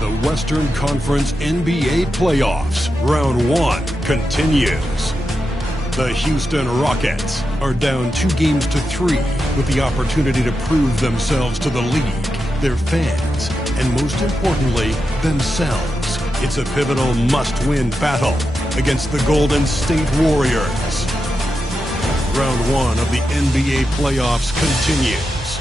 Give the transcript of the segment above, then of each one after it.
The Western Conference NBA playoffs, round 1 continues. The Houston Rockets are down 2 games to 3 with the opportunity to prove themselves to the league, their fans, and most importantly, themselves. It's a pivotal must-win battle against the Golden State Warriors. Round 1 of the NBA playoffs continues.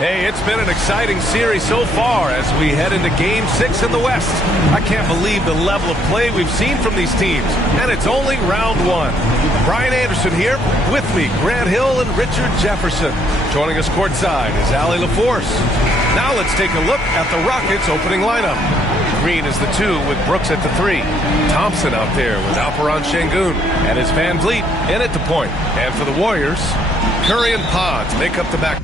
Hey, it's been an exciting series so far as we head into Game 6 in the West. I can't believe the level of play we've seen from these teams, and it's only round 1. Brian Anderson here, with me, Grant Hill and Richard Jefferson. Joining us courtside is Allie LaForce. Now let's take a look at the Rockets' opening lineup. Green is the 2 with Brooks at the 3. Thompson out there with Alperen Sengun, and it's Van Vliet in at the point. And for the Warriors, Curry and Pods make up the back.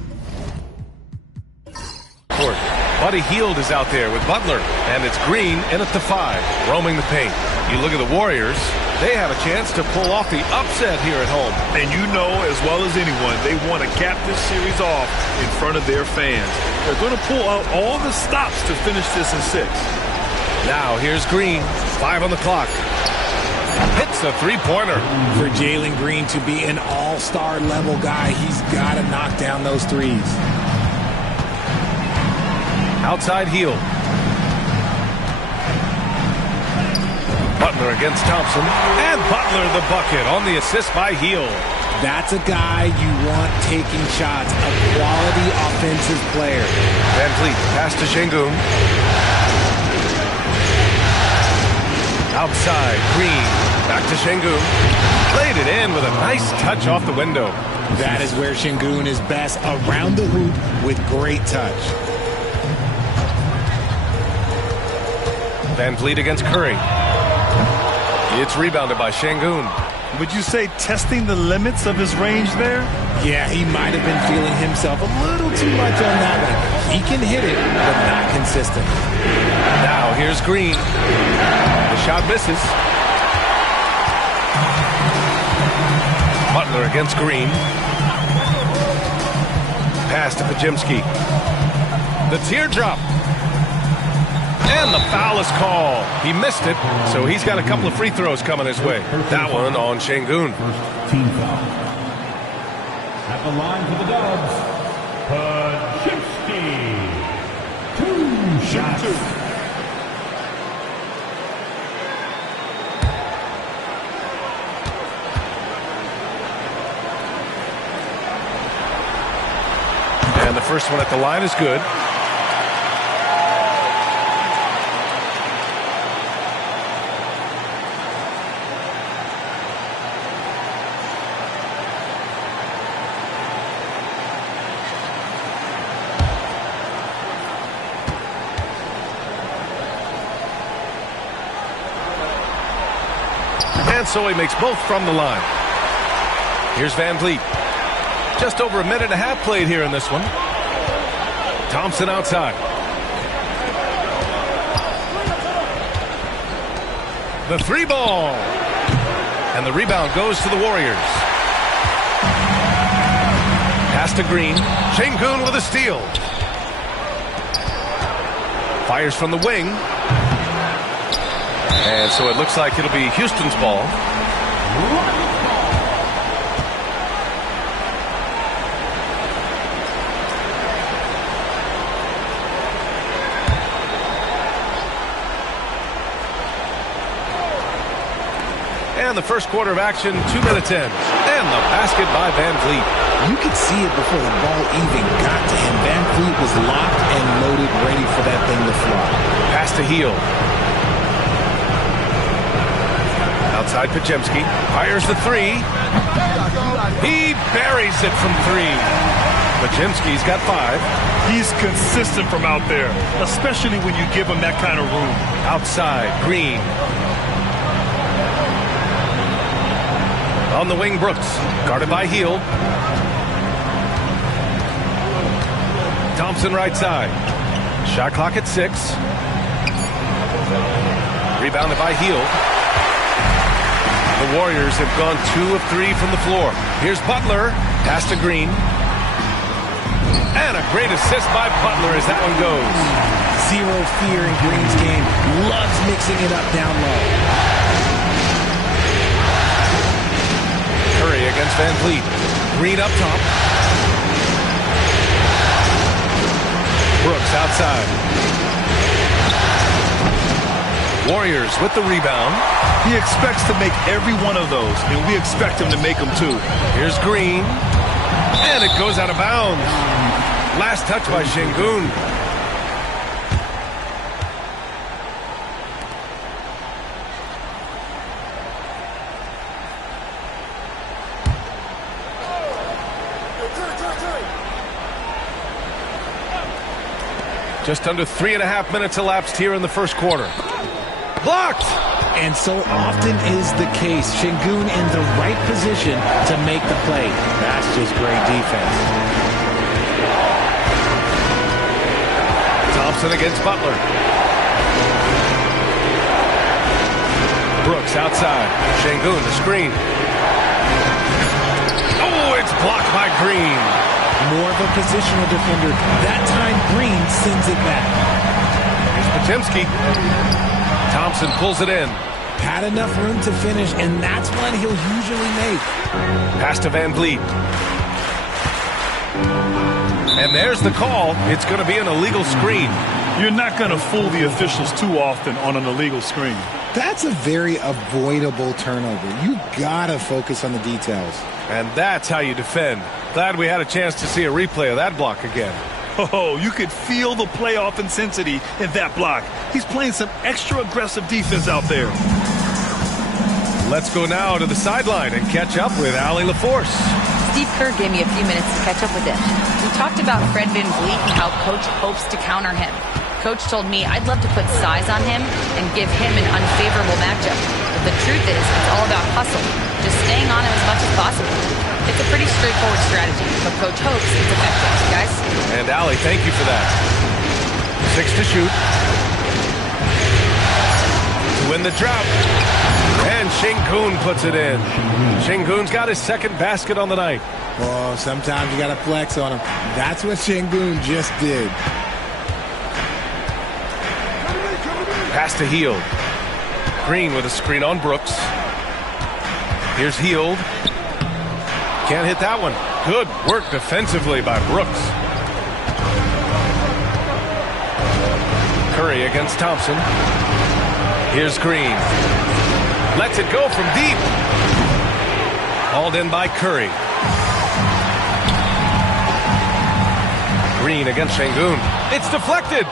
Buddy Hield is out there with Butler, and it's Green in at the 5, roaming the paint. You look at the Warriors, they have a chance to pull off the upset here at home. And you know as well as anyone, they want to cap this series off in front of their fans. They're going to pull out all the stops to finish this in 6. Now here's Green, 5 on the clock. Hits a three-pointer. For Jalen Green to be an all-star level guy, he's got to knock down those threes. Outside Hield. Butler against Thompson. And Butler the bucket on the assist by Hield. That's a guy you want taking shots. A quality offensive player. Van Vliet pass to Sengun. Outside Green. Back to Sengun. Played it in with a nice touch off the window. That is where Sengun is best, around the hoop with great touch. Van Vliet against Curry. It's rebounded by Sengun. Would you say testing the limits of his range there? Yeah, he might have been feeling himself a little too much on that one. He can hit it, but not consistent. Now here's Green. The shot misses. Butler against Green. Pass to Pajemski. The teardrop. And the foul is called. He missed it, so he's got a couple of free throws coming his way. That one on Sengun. Team foul. At the line for the Dubs, Pajemski. 2 shots. And the first one at the line is good. And so he makes both from the line. Here's Van Vliet. Just over a minute and a half played here in this one. Thompson outside. The 3-ball. And the rebound goes to the Warriors. Pass to Green. Sengun with a steal. Fires from the wing. And so it looks like it'll be Houston's ball. And the first quarter of action, 2 minutes in. And the basket by Van Vliet. You could see it before the ball even got to him. Van Vliet was locked and loaded, ready for that thing to fly. Pass to Hield. Outside Pajemski. Fires the 3. He buries it from 3. Pajemski's got 5. He's consistent from out there, especially when you give him that kind of room. Outside, Green. On the wing, Brooks. Guarded by Hield. Thompson right side. Shot clock at 6. Rebounded by Hield. The Warriors have gone 2 of 3 from the floor. Here's Butler. Pass to Green. And a great assist by Butler as that one goes. Zero fear in Green's game. Loves mixing it up down low. Curry against Van Vliet. Green up top. Brooks outside. Warriors with the rebound. He expects to make every one of those, and we expect him to make them too. Here's Green. And it goes out of bounds. Last touch by Şengün. Just under 3.5 minutes elapsed here in the first quarter. Blocked! And so often is the case. Şengün in the right position to make the play. That's just great defense. Thompson against Butler. Brooks outside. Şengün, the screen. Oh, it's blocked by Green. More of a positional defender. That time, Green sends it back. Here's Potemski. Thompson pulls it in. Had enough room to finish, and that's one he'll usually make. Pass to Van Vliet. And there's the call. It's going to be an illegal screen. You're not going to fool the officials too often on an illegal screen. That's a very avoidable turnover. You gotta focus on the details. And that's how you defend. Glad we had a chance to see a replay of that block again. Oh, you could feel the playoff intensity in that block. He's playing some extra aggressive defense out there. Let's go now to the sideline and catch up with Allie LaForce. Steve Kerr gave me a few minutes to catch up with him. We talked about Fred VanVleet and how Coach hopes to counter him. Coach told me I'd love to put size on him and give him an unfavorable matchup. But the truth is, it's all about hustle. Just staying on him as much as possible. It's a pretty straightforward strategy, but Coach hopes it's effective, guys. And Allie, thank you for that. 6 to shoot. To win the drought. And Şengün puts it in. Şengün's got his second basket on the night. Well, sometimes you gotta flex on him. That's what Şengün just did. Pass to Hield. Green with a screen on Brooks. Here's Hield. Can't hit that one. Good work defensively by Brooks. Curry against Thompson. Here's Green. Lets it go from deep. Hauled in by Curry. Green against Şengün. It's deflected.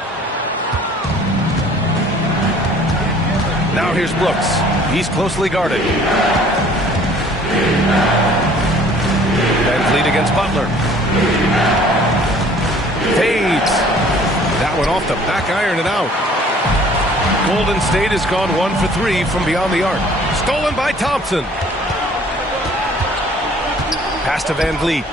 Now here's Brooks. He's closely guarded. Van Vliet against Butler. Fades. That one off the back iron and out. Golden State has gone 1 for 3 from beyond the arc. Stolen by Thompson. Pass to Van Vliet.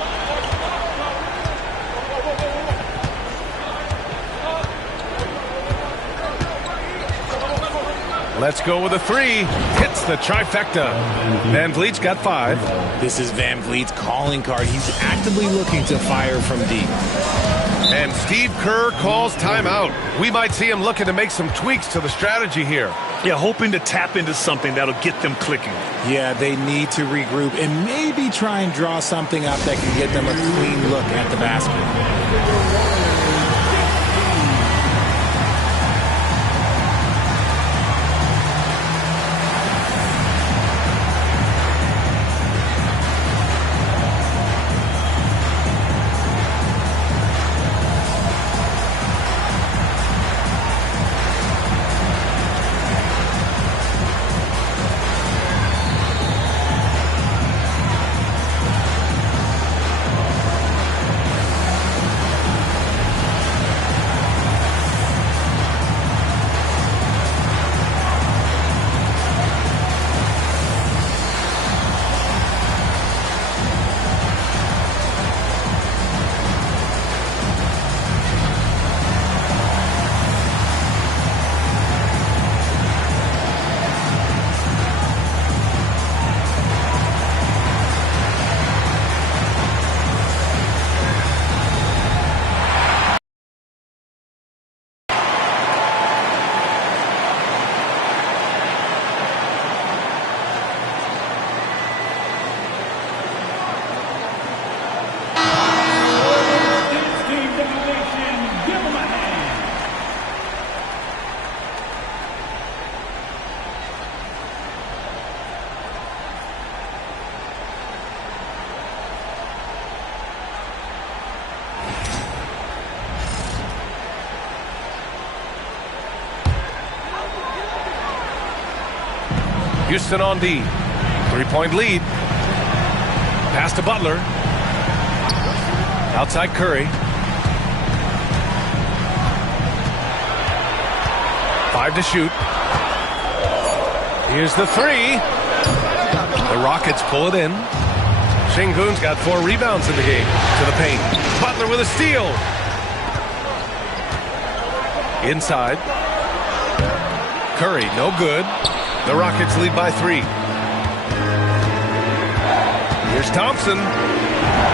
Let's go with a 3. Hits the trifecta. Van Vliet's got 5. This is Van Vliet's calling card. He's actively looking to fire from deep. And Steve Kerr calls timeout. We might see him looking to make some tweaks to the strategy here. Yeah, hoping to tap into something that'll get them clicking. Yeah, they need to regroup and maybe try and draw something up that can get them a clean look at the basket. Houston on D. 3-point lead. Pass to Butler. Outside Curry. 5 to shoot. Here's the 3. The Rockets pull it in. Şengün's got 4 rebounds in the game. To the paint. Butler with a steal. Inside. Curry, no good. The Rockets lead by 3. Here's Thompson.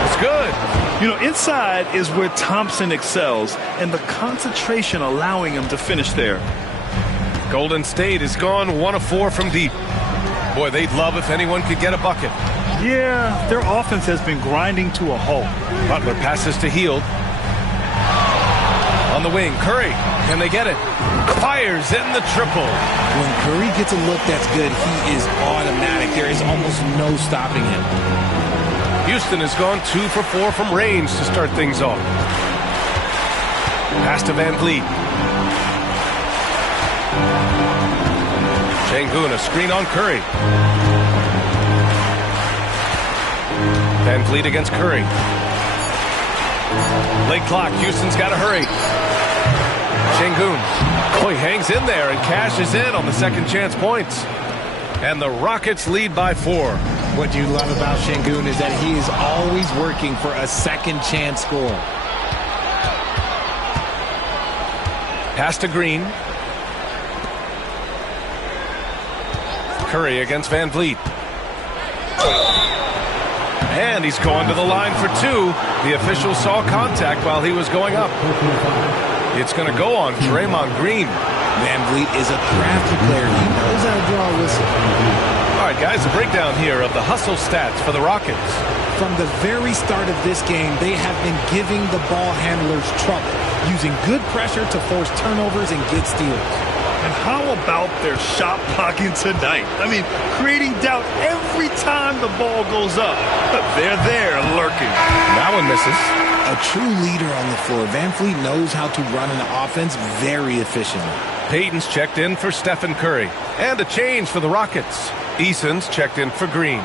It's good. You know, inside is where Thompson excels, and the concentration allowing him to finish there. Golden State has gone 1 of 4 from deep. Boy, they'd love if anyone could get a bucket. Yeah, their offense has been grinding to a halt. Butler passes to Hield. On the wing, Curry. Can they get it? Fires in the triple. When Curry gets a look that's good, he is automatic. There is almost no stopping him. Houston has gone 2 for 4 from range to start things off. Pass to Van Vliet. Şengün, a screen on Curry. Van Vliet against Curry. Late clock. Houston's got to hurry. Şengün. Boy, hangs in there and cashes in on the second chance points. And the Rockets lead by 4. What you love about Şengün is that he is always working for a second chance score. Pass to Green. Curry against Van Vliet. And he's going to the line for 2. The official saw contact while he was going up. It's going to go on Draymond Green. Van Vliet is a crafty player. He knows how to draw a whistle. All right, guys, a breakdown here of the hustle stats for the Rockets. From the very start of this game, they have been giving the ball handlers trouble, using good pressure to force turnovers and get steals. And how about their shot blocking tonight? I mean, creating doubt every time the ball goes up. But they're there lurking. That one misses. A true leader on the floor. Van Vliet knows how to run an offense very efficiently. Payton's checked in for Stephen Curry. And a change for the Rockets. Eason's checked in for Green.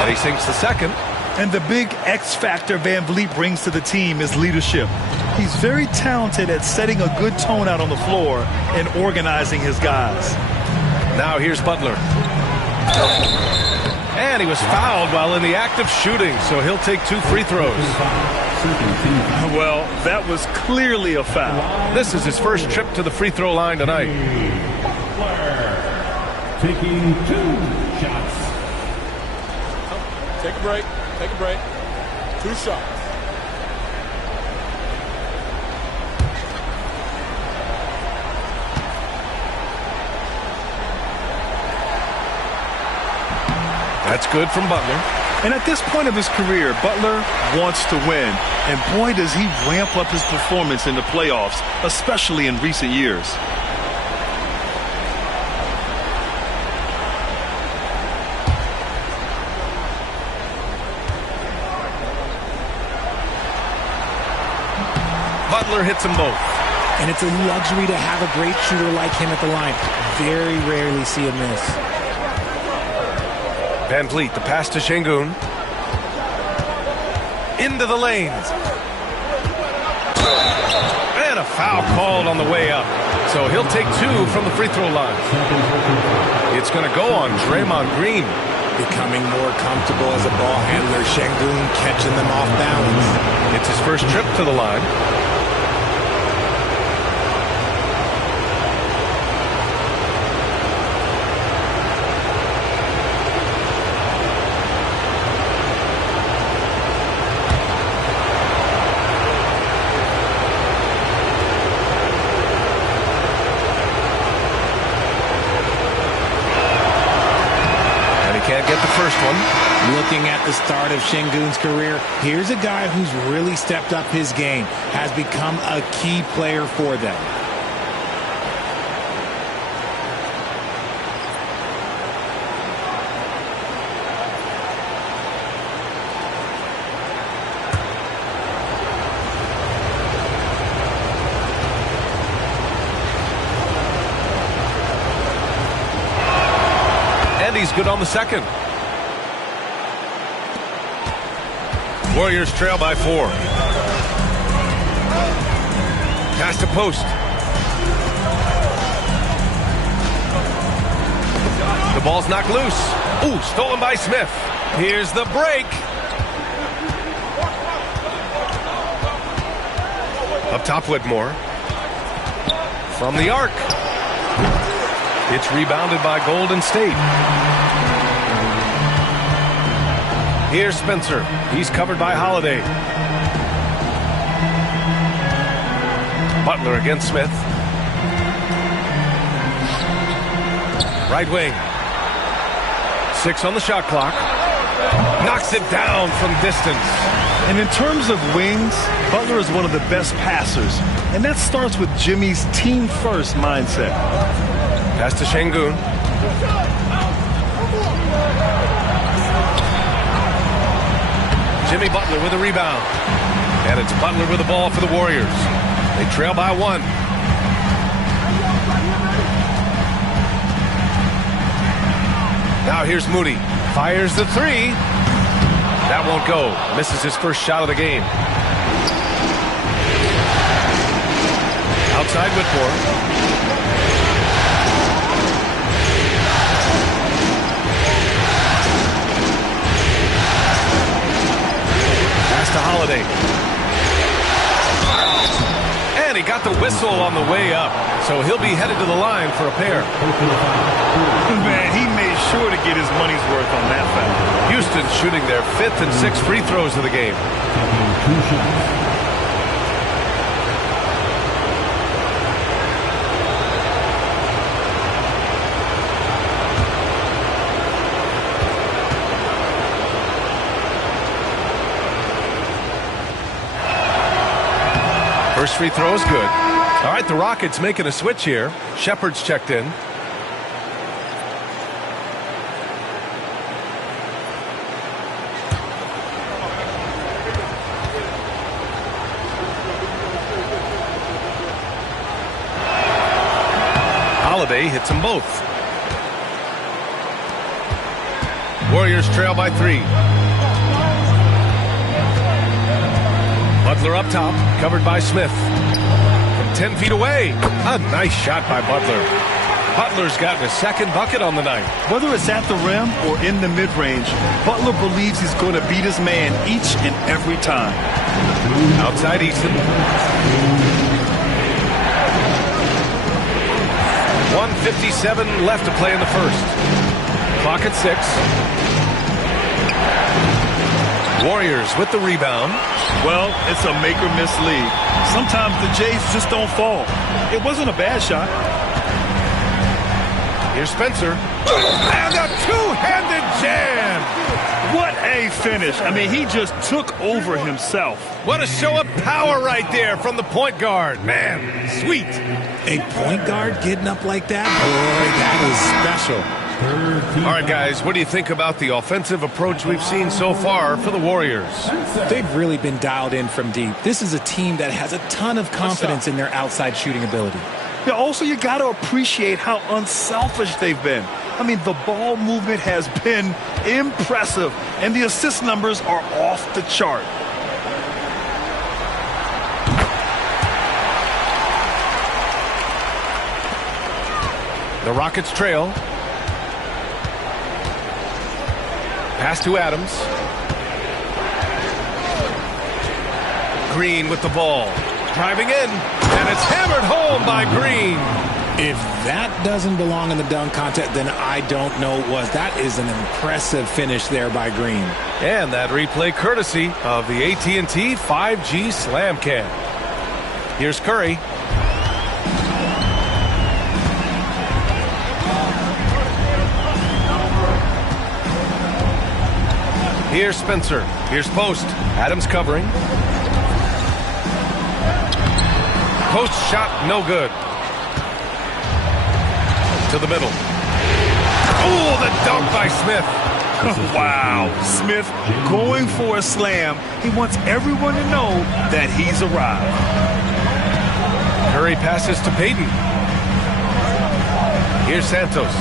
And he sinks the second. And the big X factor Van Vliet brings to the team is leadership. He's very talented at setting a good tone out on the floor and organizing his guys. Now here's Butler. And he was fouled while in the act of shooting, so he'll take 2 free throws. Well, that was clearly a foul. This is his first trip to the free throw line tonight. Taking 2 shots. Take a break. Take a break. 2 shots. That's good from Butler. And at this point of his career, Butler wants to win. And boy, does he ramp up his performance in the playoffs, especially in recent years. Butler hits them both. And it's a luxury to have a great shooter like him at the line. Very rarely see a miss. Van Vliet, the pass to Şengün. Into the lanes. And a foul called on the way up. So he'll take 2 from the free throw line. It's going to go on Draymond Green. Becoming more comfortable as a ball handler, Şengün catching them off balance. It's his first trip to the line. Can't get the first one. Looking at the start of Şengün's career, here's a guy who's really stepped up his game, has become a key player for them. And he's good on the second. Warriors trail by 4. Pass to post. The ball's knocked loose. Ooh, stolen by Smith. Here's the break. Up top, Whitmore. From the arc. It's rebounded by Golden State. Here's Spencer. He's covered by Holiday. Butler against Smith. Right wing. 6 on the shot clock. Knocks it down from distance. And in terms of wings, Butler is one of the best passers. And that starts with Jimmy's team-first mindset. Pass to Şengün. Jimmy Butler with a rebound. And it's Butler with the ball for the Warriors. They trail by 1. Now here's Moody. Fires the 3. That won't go. Misses his first shot of the game. Outside Whitmore. To Holiday. And he got the whistle on the way up, so he'll be headed to the line for a pair. Man, he made sure to get his money's worth on that foul. Houston shooting their 5th and 6th free throws of the game. First free throw is good. All right, the Rockets making a switch here. Shepard's checked in. Holiday hits them both. Warriors trail by 3. Butler up top, covered by Smith. From 10 feet away, a nice shot by Butler. Butler's gotten his second bucket on the night. Whether it's at the rim or in the mid-range, Butler believes he's going to beat his man each and every time. Outside Easton. 1:57 left to play in the first. Clock at 6. Warriors with the rebound. Well, it's a make-or-miss league. Sometimes the Jays just don't fall. It wasn't a bad shot. Here's Spencer. And a two-handed jam. What a finish. I mean, he just took over himself. What a show of power right there from the point guard. Man, sweet. A point guard getting up like that? Boy, that is special. All right, guys, what do you think about the offensive approach we've seen so far for the Warriors? They've really been dialed in from deep. This is a team that has a ton of confidence in their outside shooting ability. Yeah, also, you got to appreciate how unselfish they've been. I mean, the ball movement has been impressive, and the assist numbers are off the chart. The Rockets trail. Pass to Adams. Green with the ball. Driving in. And it's hammered home by Green. If that doesn't belong in the dunk contest, then I don't know what was. That is an impressive finish there by Green. And that replay courtesy of the AT&T 5G Slam Cam. Here's Curry. Here's Spencer. Here's Post. Adams covering. Post shot no good. To the middle. Oh, the dunk by Smith. Wow. Smith going for a slam. He wants everyone to know that he's arrived. Curry passes to Payton. Here's Santos.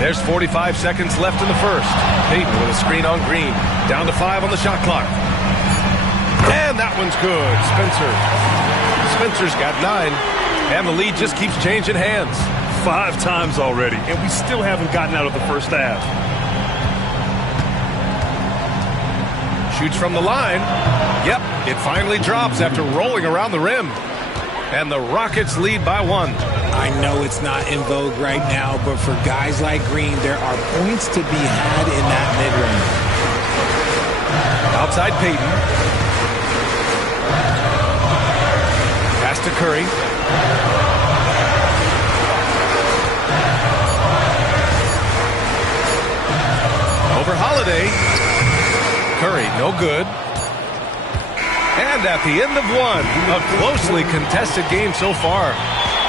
There's 45 seconds left in the first. Payton with a screen on Green. Down to 5 on the shot clock. And that one's good. Spencer's got 9. And the lead just keeps changing hands. 5 times already, and we still haven't gotten out of the first half. Shoots from the line. Yep, it finally drops after rolling around the rim. And the Rockets lead by 1. I know it's not in vogue right now, but for guys like Green, there are points to be had in that mid-range. Outside Payton. Pass to Curry. Over Holiday. Curry, no good. And at the end of 1, a closely contested game so far.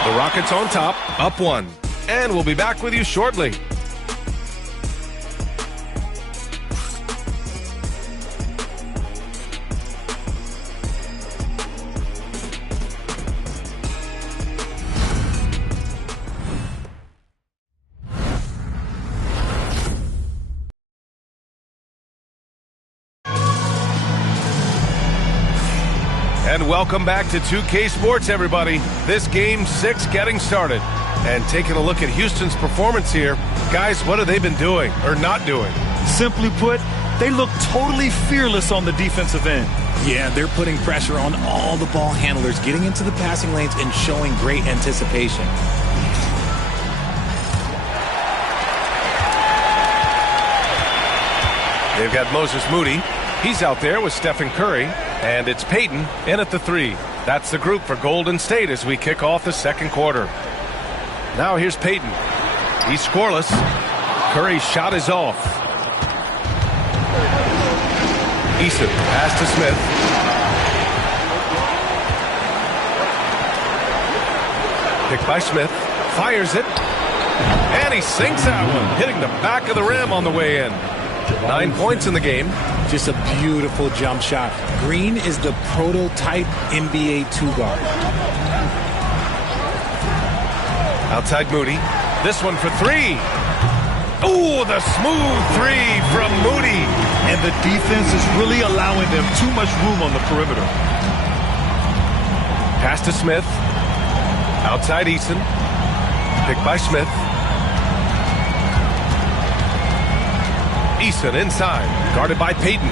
The Rockets on top, up 1. And we'll be back with you shortly. And welcome back to 2K Sports, everybody. This Game 6 getting started. And taking a look at Houston's performance here. Guys, what have they been doing or not doing? Simply put, they look totally fearless on the defensive end. Yeah, they're putting pressure on all the ball handlers, getting into the passing lanes and showing great anticipation. They've got Moses Moody. He's out there with Stephen Curry. And it's Payton in at the 3. That's the group for Golden State as we kick off the second quarter. Now here's Payton. He's scoreless. Curry's shot is off. Eason pass to Smith. Picked by Smith. Fires it. And he sinks that one, hitting the back of the rim on the way in. 9 points in the game. Just a beautiful jump shot. Green is the prototype NBA 2-guard. Outside Moody. This one for 3. Ooh, the smooth 3 from Moody. And the defense is really allowing them too much room on the perimeter. Pass to Smith. Outside Eason. Picked by Smith. Eason inside, guarded by Payton.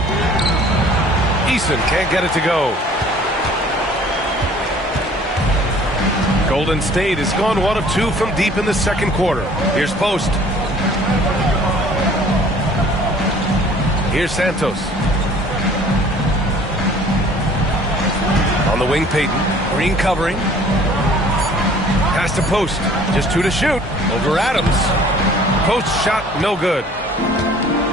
Eason can't get it to go. Golden State has gone 1 of 2 from deep in the second quarter. Here's Post. Here's Santos. On the wing, Payton. Green covering. Pass to Post. Just 2 to shoot. Over Adams. Post shot no good.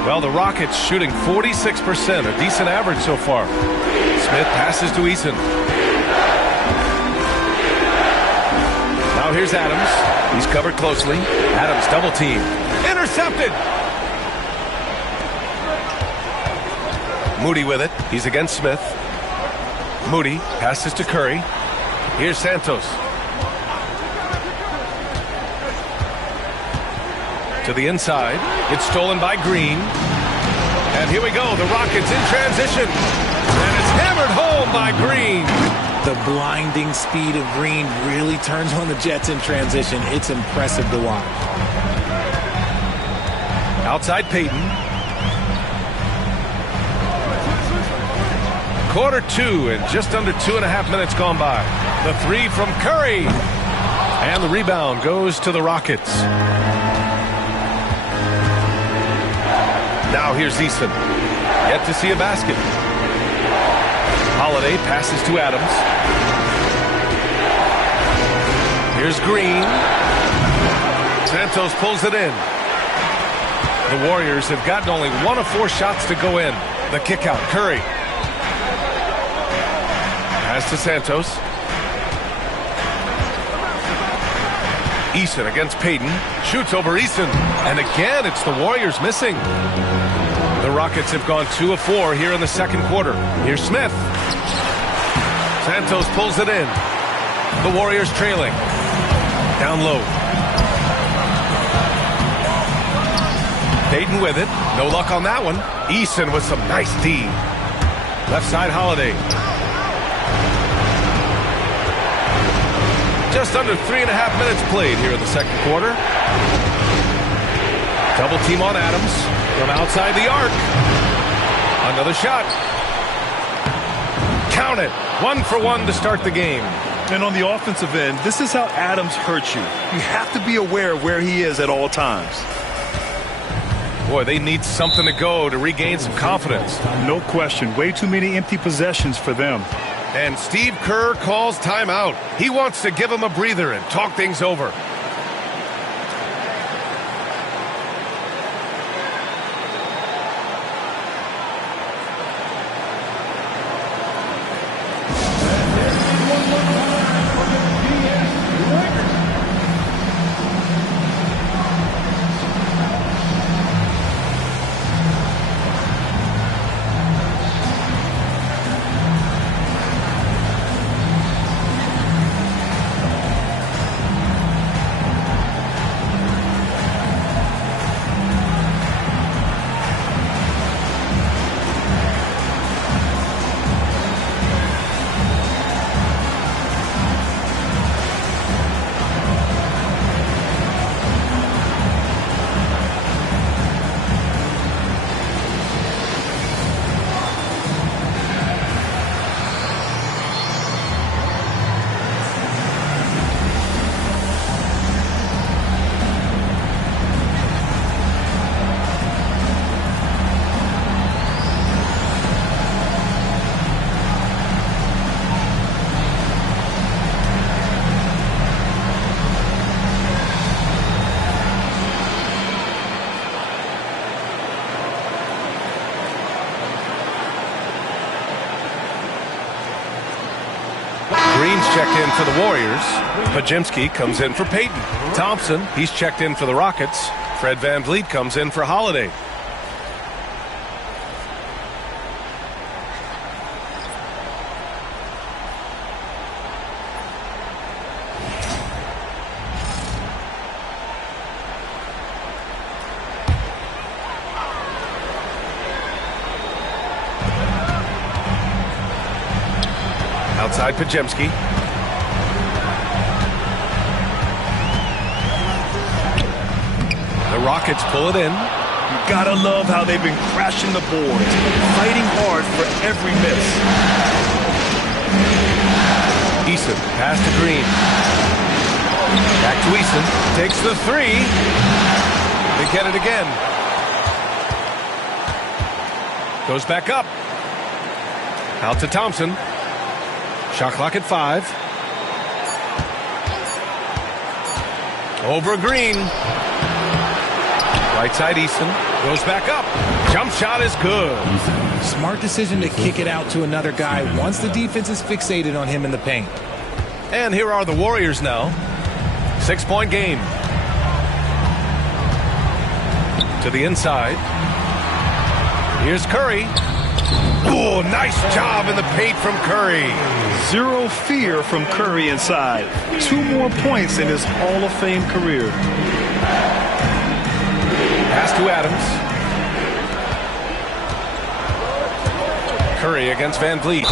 Well, the Rockets shooting 46%, a decent average so far. Smith passes to Eason. Now here's Adams. He's covered closely. Adams double team. Intercepted! Moody with it. He's against Smith. Moody passes to Curry. Here's Santos. To the inside. It's stolen by Green. And here we go. The Rockets in transition. And it's hammered home by Green. The blinding speed of Green really turns on the Jets in transition. It's impressive to watch. Outside Payton. Quarter 2 and just under 2.5 minutes gone by. The 3 from Curry. And the rebound goes to the Rockets. Now here's Eason. Yet to see a basket. Holiday passes to Adams. Here's Green. Santos pulls it in. The Warriors have gotten only 1 of 4 shots to go in. The kick out. Curry. Pass to Santos. Eason against Payton. Shoots over Eason. And again, it's the Warriors missing. The Rockets have gone 2 of 4 here in the second quarter. Here's Smith. Santos pulls it in. The Warriors trailing. Down low. Payton with it. No luck on that one. Eason with some nice D. Left side, Holiday. Just under 3.5 minutes played here in the second quarter. Double team on Adams from outside the arc. Another shot. Count it. 1 for 1 to start the game. And on the offensive end, this is how Adams hurts you. You have to be aware of where he is at all times. Boy, they need something to go to regain some confidence. No question. Way too many empty possessions for them. And Steve Kerr calls timeout. He wants to give him a breather and talk things over. Green's checked in for the Warriors. Pajemski comes in for Payton. Thompson, he's checked in for the Rockets. Fred VanVleet comes in for Holiday. Outside Pajemski. The Rockets pull it in. You gotta love how they've been crashing the boards, fighting hard for every miss. Eason, pass to Green. Back to Eason. Takes the three. They get it again. Goes back up. Out to Thompson. Shot clock at 5. Over Green. Right side Eason. Goes back up. Jump shot is good. Smart decision to kick it out to another guy once the defense is fixated on him in the paint. And here are the Warriors now. 6-point game. To the inside. Here's Curry. Oh, nice job in the paint from Curry. Zero fear from Curry inside. 2 more points in his Hall of Fame career. Pass to Adams. Curry against VanVleet.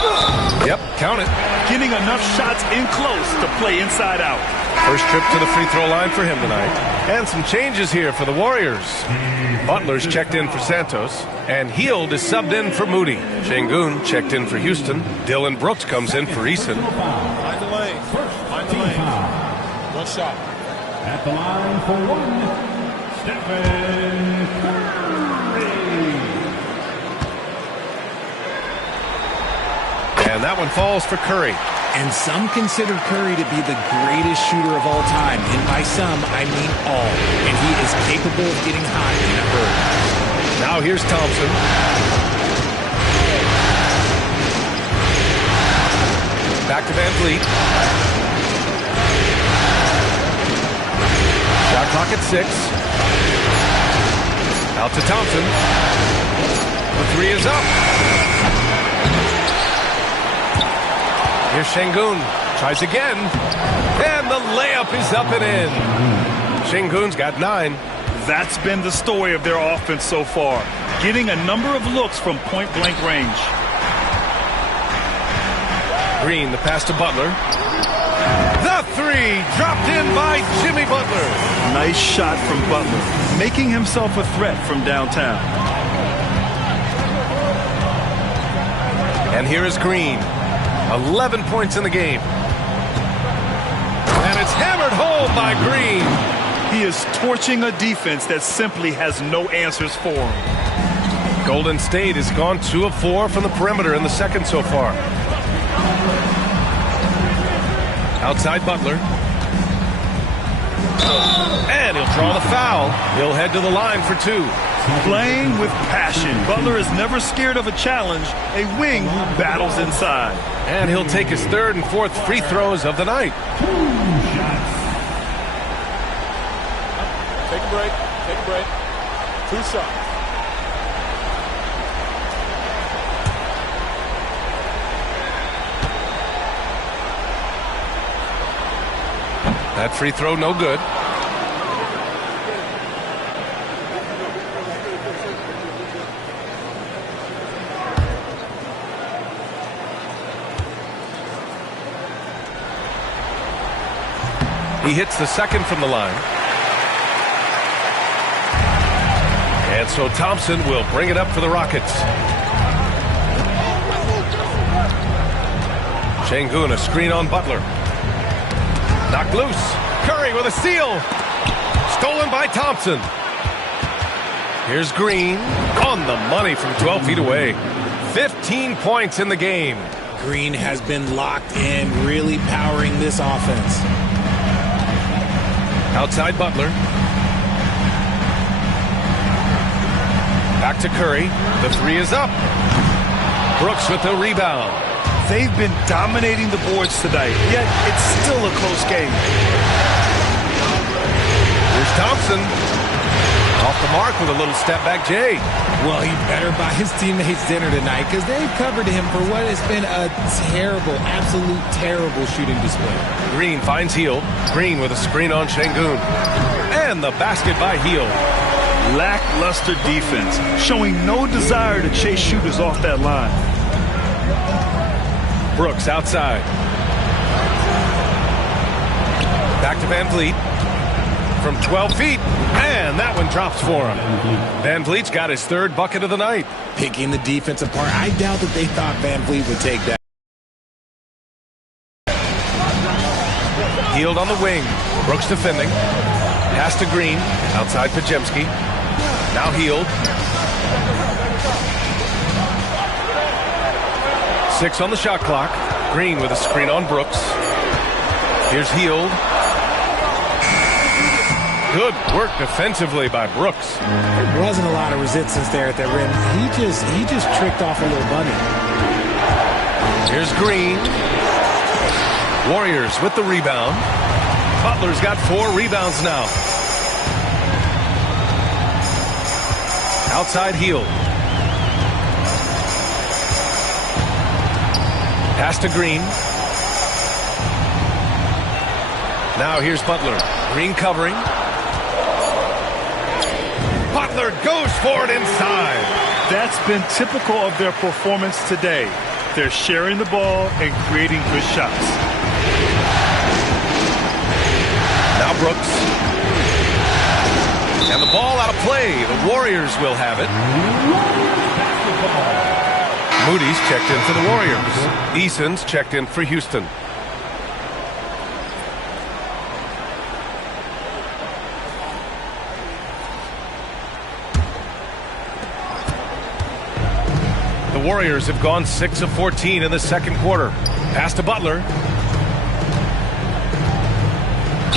Yep, count it. Getting enough shots in close to play inside out. First trip to the free throw line for him tonight. And some changes here for the Warriors. Butler's checked in for Santos. And Hield is subbed in for Moody. Şengün checked in for Houston. Dylan Brooks comes in for Eason. Find the lane. Find the lane. One shot. At the line for one, Stephen Curry. And that one falls for Curry. And some consider Curry to be the greatest shooter of all time. And by some, I mean all. And he is capable of getting hot in a hurry. Now here's Thompson. Back to VanVleet. Shot clock at 6. Out to Thompson. The three is up. Here's Şengün. Tries again. And the layup is up and in. Şengün's got 9. That's been the story of their offense so far, getting a number of looks from point-blank range. Green, the pass to Butler. The three, dropped in by Jimmy Butler. Nice shot from Butler, making himself a threat from downtown. And here is Green. 11 points in the game. And it's hammered home by Green. He is torching a defense that simply has no answers for him. Golden State has gone 2 of 4 from the perimeter in the second so far. Outside Butler. And he'll draw the foul. He'll head to the line for 2. Playing with passion. Butler is never scared of a challenge, a wing who battles inside. And he'll take his 3rd and 4th free throws of the night. Take a break. Take a break. 2 shots. That free throw no good. He hits the second from the line. And so Thompson will bring it up for the Rockets. Şengün, a screen on Butler. Knocked loose. Curry with a steal. Stolen by Thompson. Here's Green on the money from 12 feet away. 15 points in the game. Green has been locked in, really powering this offense. Outside Butler. Back to Curry. The 3 is up. Brooks with the rebound. They've been dominating the boards tonight, yet it's still a close game. Here's Thompson. Off the mark with a little step back Jay. Well, he better buy his teammates dinner tonight because they've covered him for what has been a terrible, absolute terrible shooting display. Green finds Hield. Green with a screen on Şengün. And the basket by Hield. Lackluster defense, showing no desire to chase shooters off that line. Brooks outside. Back to Van Vliet. From 12 feet. And that one drops for him. Van Vliet's got his 3rd bucket of the night. Picking the defense apart. I doubt that they thought Van Vliet would take that. Hield on the wing. Brooks defending. Pass to Green. Outside Pajemski. Now Hield. 6 on the shot clock. Green with a screen on Brooks. Here's Hield. Good work defensively by Brooks. There wasn't a lot of resistance there at the rim. He just tricked off a little bunny. Here's Green. Warriors with the rebound. Butler's got 4 rebounds now. Outside Hield. Pass to Green. Now here's Butler. Green covering. Butler goes for it inside. That's been typical of their performance today. They're sharing the ball and creating good shots. Now Brooks. And the ball out of play. The Warriors will have it. Moody's checked in for the Warriors. Eason's checked in for Houston. The Warriors have gone 6 of 14 in the second quarter. Pass to Butler.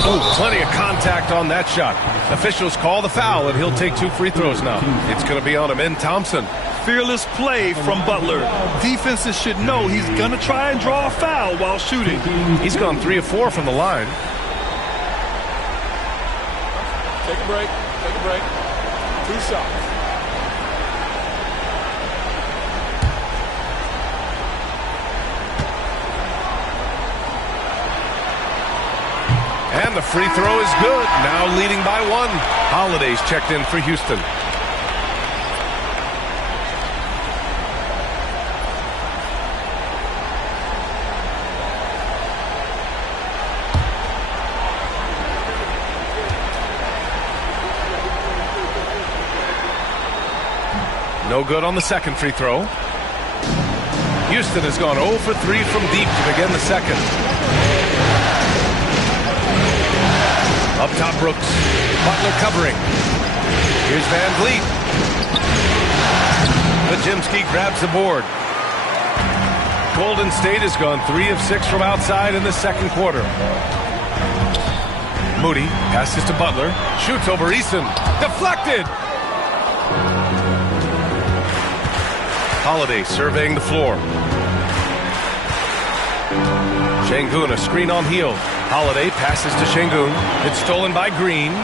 Oh, plenty of contact on that shot. Officials call the foul, and he'll take 2 free throws now. It's going to be on him in Thompson. Fearless play from Butler. Defenses should know he's going to try and draw a foul while shooting. He's gone 3 of 4 from the line. Take a break. Take a break. 2 shots. And the free throw is good. Now leading by 1. Holiday's checked in for Houston. No good on the second free throw. Houston has gone 0 for 3 from deep to begin the second. Up top, Brooks. Butler covering. Here's Van Vliet. Majimski grabs the board. Golden State has gone 3 of 6 from outside in the second quarter. Moody passes to Butler. Shoots over Eason. Deflected! Holiday surveying the floor. Şengün, a screen on Hield. Holiday passes to Şengün. It's stolen by Green.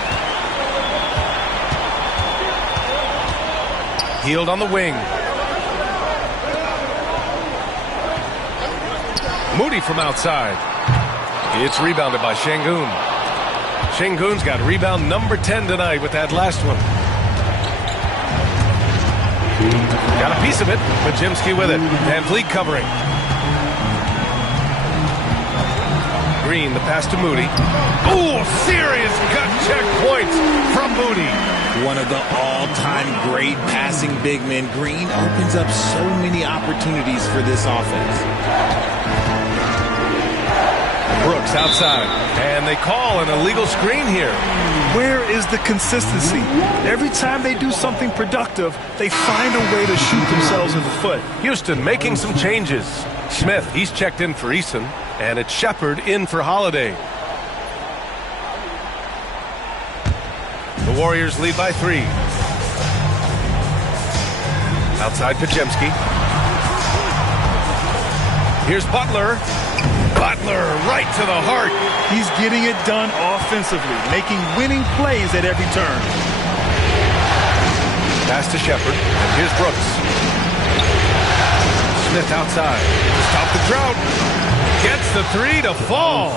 Hield on the wing. Moody from outside. It's rebounded by Şengün. Şengün's got rebound number 10 tonight with that last one. Got a piece of it. Majimski with it. Van Vliet covering. Green, the pass to Moody. Ooh, serious gut check points from Moody. One of the all-time great passing big men. Green opens up so many opportunities for this offense. Brooks outside. And they call an illegal screen here. Where is the consistency? Every time they do something productive, they find a way to shoot themselves in the foot. Houston making some changes. Smith, he's checked in for Eason. And it's Shepard in for Holiday. The Warriors lead by 3. Outside Majimski. Here's Butler. Butler right to the heart. He's getting it done offensively, making winning plays at every turn. Pass to Shepard. And here's Brooks. Smith outside. Stop the drought. Gets the 3 to fall.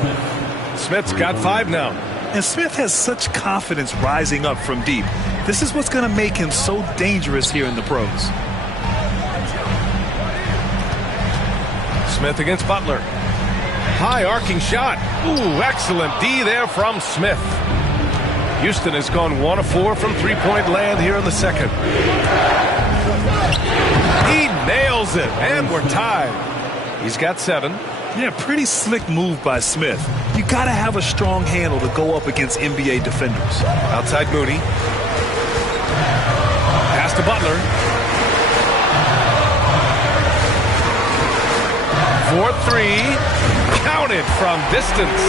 Smith's got 5 now. And Smith has such confidence rising up from deep. This is what's going to make him so dangerous here in the pros. Smith against Butler. High arcing shot. Ooh, excellent D there from Smith. Houston has gone 1 of 4 from three-point land here in the second. He nails it, and we're tied. He's got 7. Yeah, pretty slick move by Smith. You got to have a strong handle to go up against NBA defenders. Outside Moody. Pass to Butler. 4-3. Counted from distance.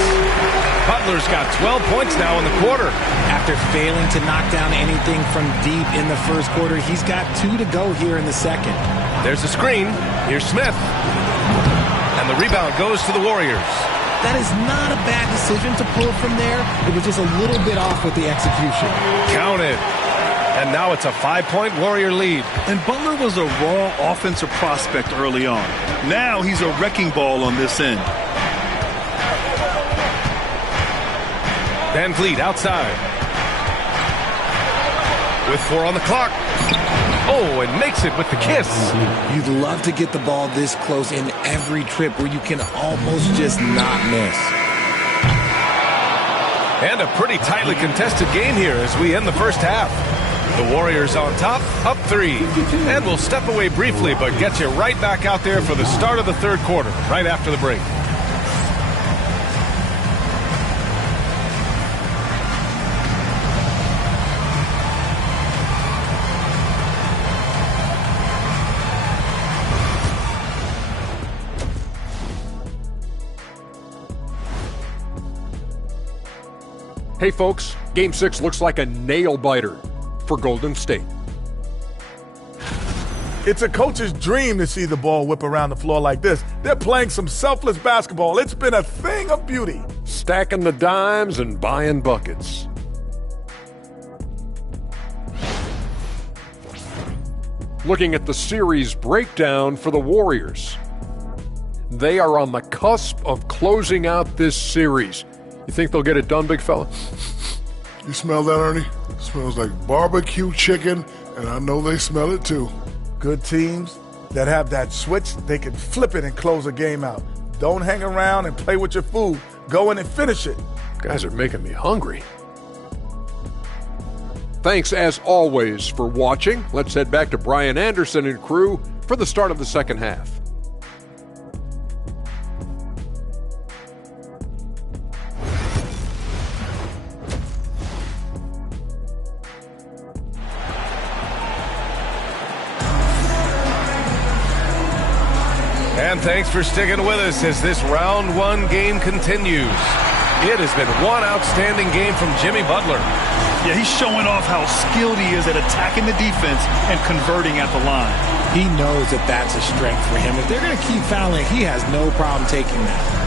Butler's got 12 points now in the quarter. After failing to knock down anything from deep in the first quarter, he's got 2 to go here in the second. There's a screen. Here's Smith. And the rebound goes to the Warriors. That is not a bad decision to pull from there. It was just a little bit off with the execution. Counted. And now it's a 5-point Warrior lead. And Butler was a raw offensive prospect early on. Now he's a wrecking ball on this end. Van Vliet outside. With 4 on the clock. Oh, and makes it with the kiss. You'd love to get the ball this close in every trip where you can almost just not miss. And a pretty tightly contested game here as we end the first half. The Warriors on top, up 3. And we'll step away briefly, but get you right back out there for the start of the third quarter, right after the break. Hey folks, Game 6 looks like a nail-biter for Golden State. It's a coach's dream to see the ball whip around the floor like this. They're playing some selfless basketball. It's been a thing of beauty. Stacking the dimes and buying buckets. Looking at the series breakdown for the Warriors. They are on the cusp of closing out this series. You think they'll get it done, big fella? You smell that, Ernie? It smells like barbecue chicken, and I know they smell it too. Good teams that have that switch, they can flip it and close a game out. Don't hang around and play with your food. Go in and finish it. Guys are making me hungry. Thanks, as always, for watching. Let's head back to Brian Anderson and crew for the start of the second half. And thanks for sticking with us as this round one game continues. It has been one outstanding game from Jimmy Butler. Yeah, he's showing off how skilled he is at attacking the defense and converting at the line. He knows that that's a strength for him. If they're going to keep fouling, he has no problem taking that.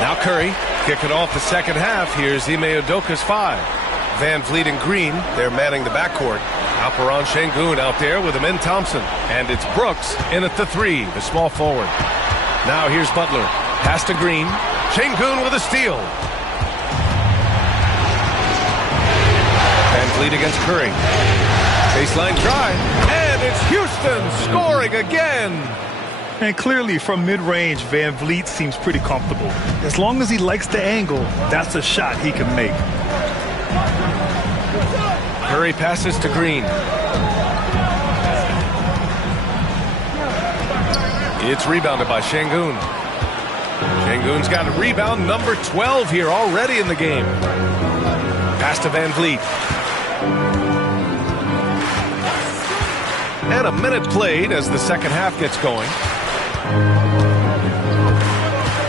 Now Curry kicking off the second half. Here's Ime Udoka's 5. Van Vliet and Green, they're manning the backcourt. Alperon Şengün out there with Amin Thompson. And it's Brooks in at the 3, the small forward. Now here's Butler. Pass to Green. Şengün with a steal. Van Vliet against Curry. Baseline drive. And it's Houston scoring again. And clearly, from mid-range, Van Vliet seems pretty comfortable. As long as he likes the angle, that's a shot he can make. Curry passes to Green. It's rebounded by Şengün. Şengün's got a rebound number 12 here already in the game. Pass to Van Vliet. And a minute played as the second half gets going.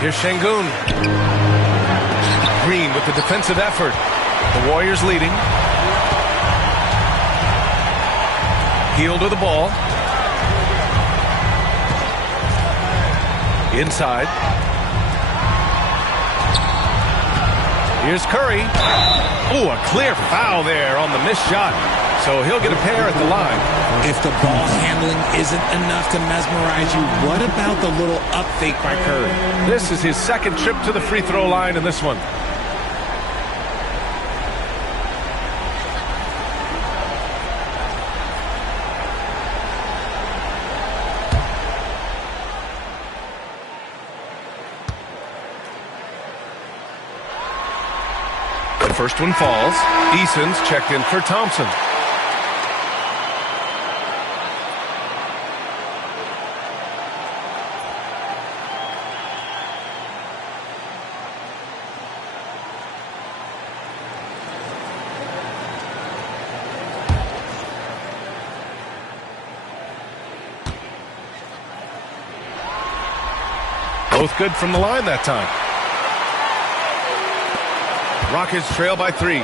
Here's Şengün. Green with the defensive effort. The Warriors leading. Hield to the ball. Inside. Here's Curry. Oh, a clear foul there on the missed shot. So he'll get a pair at the line. If the ball handling isn't enough to mesmerize you, what about the little up fake by Curry? This is his second trip to the free throw line in this one. The first one falls. Eason's checked in for Thompson. Both good from the line that time. Rockets trail by 3.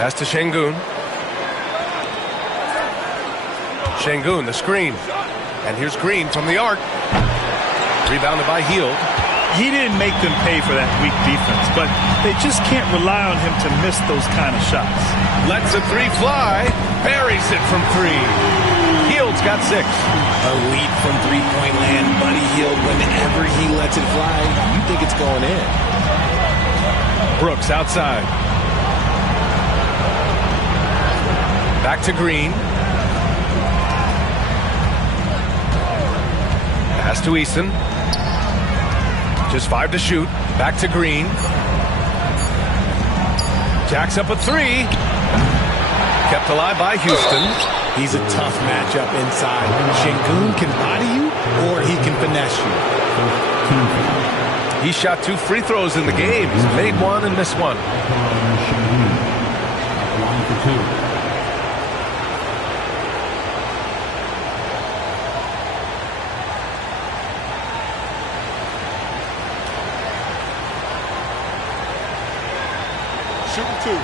Pass to Şengün. Şengün, the screen. And here's Green from the arc. Rebounded by Hield. He didn't make them pay for that weak defense, but they just can't rely on him to miss those kind of shots. Lets a 3 fly. Buries it from 3. Hield's got 6. Elite from three-point land. Buddy Hield, whenever he lets it fly, you think it's going in. Brooks outside. Back to Green. Pass to Eason. Just 5 to shoot. Back to Green. Jacks up a 3. Kept alive by Houston. He's a tough matchup inside. Şengün can body you, or he can finesse you. He shot 2 free throws in the game. He's made 1 and missed 1. Shooting 2.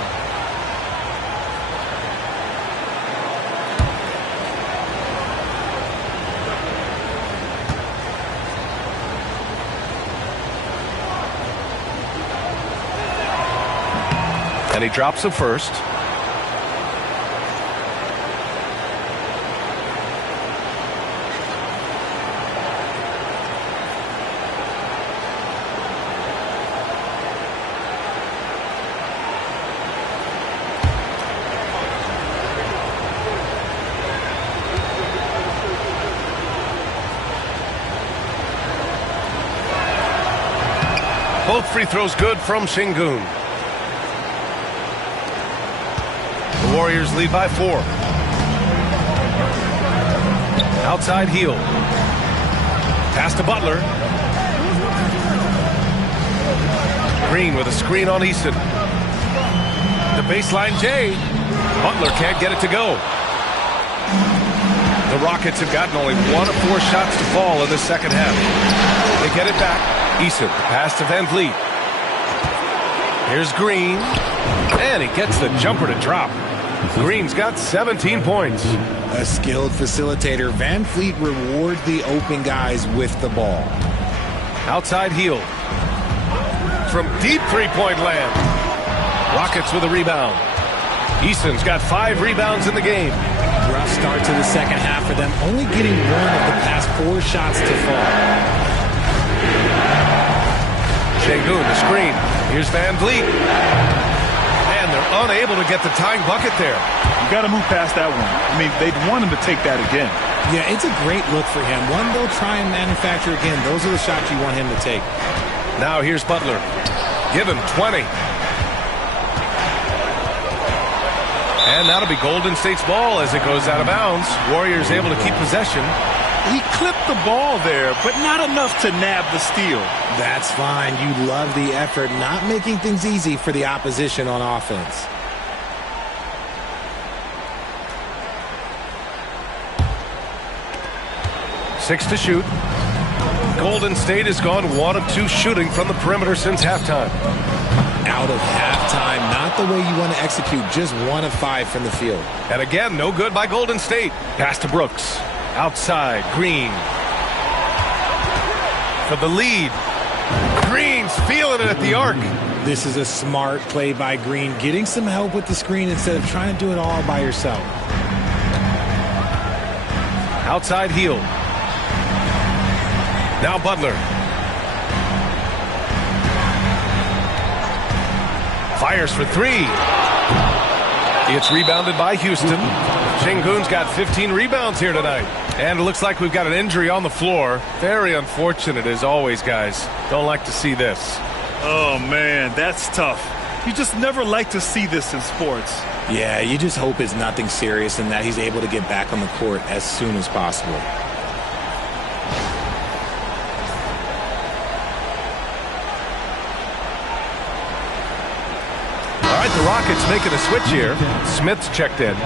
And he drops the first. Both free throws good from Sengun. The Warriors lead by 4. Outside heel. Pass to Butler. Green with a screen on Easton. The baseline J. Butler can't get it to go. The Rockets have gotten only 1 of 4 shots to fall in the second half. They get it back. Easton, pass to Van Vliet. Here's Green. And he gets the jumper to drop. Green's got 17 points. A skilled facilitator. Van Vliet rewards the open guys with the ball. Outside heel. From deep three-point land. Rockets with a rebound. Easton's got 5 rebounds in the game. Rough start to the second half for them, only getting 1 of the past 4 shots to fall. Sengun, the screen. Here's Van Vliet. And they're unable to get the tying bucket there. You got to move past that one. I mean, they'd want him to take that again. Yeah, it's a great look for him. One they'll try and manufacture again. Those are the shots you want him to take. Now here's Butler. Give him 20. And that'll be Golden State's ball as it goes out of bounds. Warriors able to keep possession. He clipped the ball there, but not enough to nab the steal. That's fine. You love the effort, not making things easy for the opposition on offense. Six to shoot. Golden State has gone 1 of 2 shooting from the perimeter since halftime. Out of halftime, not the way you want to execute, just 1 of 5 from the field. And again, no good by Golden State. Pass to Brooks. Outside, Green. For the lead. Green's feeling it at the arc. This is a smart play by Green, getting some help with the screen instead of trying to do it all by yourself. Outside heel. Now Butler. Fires for 3. It's rebounded by Houston. Sengun's got 15 rebounds here tonight. And it looks like we've got an injury on the floor. Very unfortunate as always, guys. Don't like to see this. Oh, man, that's tough. You just never like to see this in sports. Yeah, you just hope it's nothing serious and that he's able to get back on the court as soon as possible. All right, the Rockets making a switch here. Smith's checked in.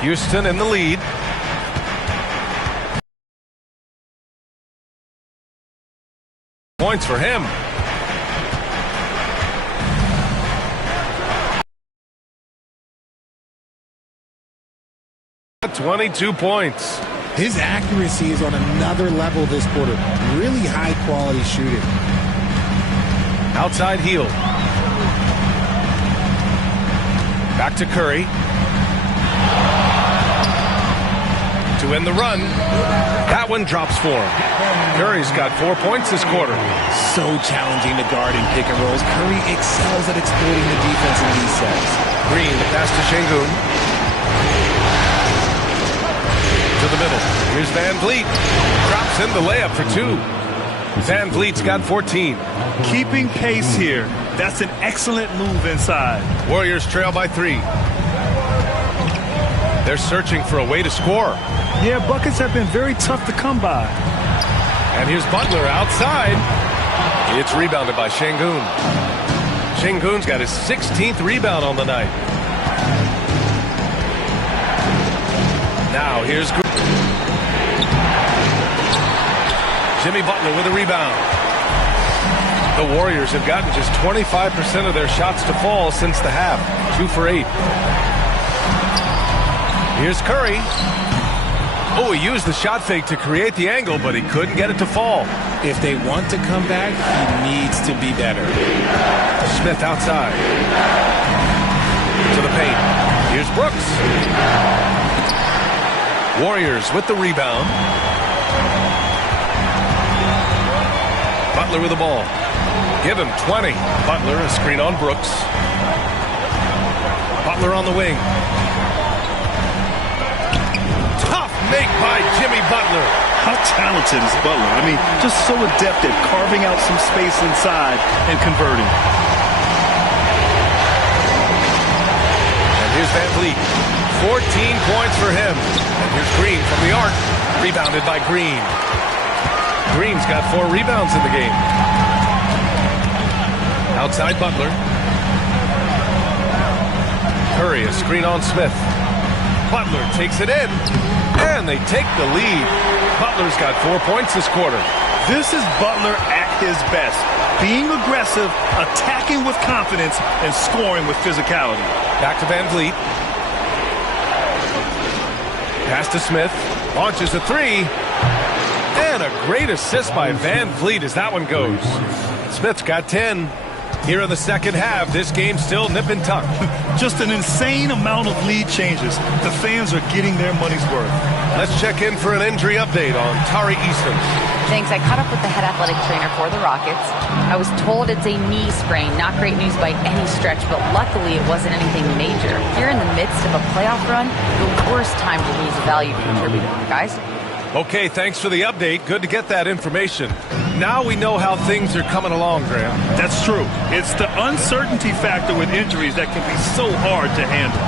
Houston in the lead. Points for him. 22 points. His accuracy is on another level this quarter. Really high-quality shooting. Outside heel. Back to Curry. To end the run. That one drops for him. Curry's got 4 points this quarter. So challenging to guard in pick and rolls. Curry excels at exploiting the defense in these sets. Green, the pass to Şengün. To the middle. Here's Van Vliet. Drops in the layup for 2. Van Vliet's got 14. Keeping pace here. That's an excellent move inside. Warriors trail by 3. They're searching for a way to score. Yeah, buckets have been very tough to come by. And here's Butler outside. It's rebounded by Şengün. Şengün's got his 16th rebound on the night. Now here's Jimmy Butler with a rebound. The Warriors have gotten just 25% of their shots to fall since the half. 2 for 8. Here's Curry. Oh, he used the shot fake to create the angle, but he couldn't get it to fall. If they want to come back, he needs to be better. Smith outside. To the paint. Here's Brooks. Warriors with the rebound. Butler with the ball. Give him 20. Butler, a screen on Brooks. Butler on the wing. Tough make by Jimmy Butler. How talented is Butler? I mean, just so adept at carving out some space inside and converting. And here's Van Vliet. 14 points for him. And here's Green from the arc. Rebounded by Green. Green's got 4 rebounds in the game. Outside Butler. Curry, a screen on Smith. Butler takes it in. And they take the lead. Butler's got 4 points this quarter. This is Butler at his best. Being aggressive, attacking with confidence, and scoring with physicality. Back to Van Vliet. Pass to Smith. Launches a 3. And a great assist by Van Vliet as that one goes. Smith's got 10. Here in the second half, this game's still nip and tuck. Just an insane amount of lead changes. The fans are getting their money's worth. Let's check in for an injury update on Tari Easton. Thanks. I caught up with the head athletic trainer for the Rockets. I was told it's a knee sprain. Not great news by any stretch, but luckily it wasn't anything major. Here in the midst of a playoff run, the worst time to lose a valued contributor, guys. Okay, thanks for the update. Good to get that information. Now we know how things are coming along, Graham. That's true. It's the uncertainty factor with injuries that can be so hard to handle.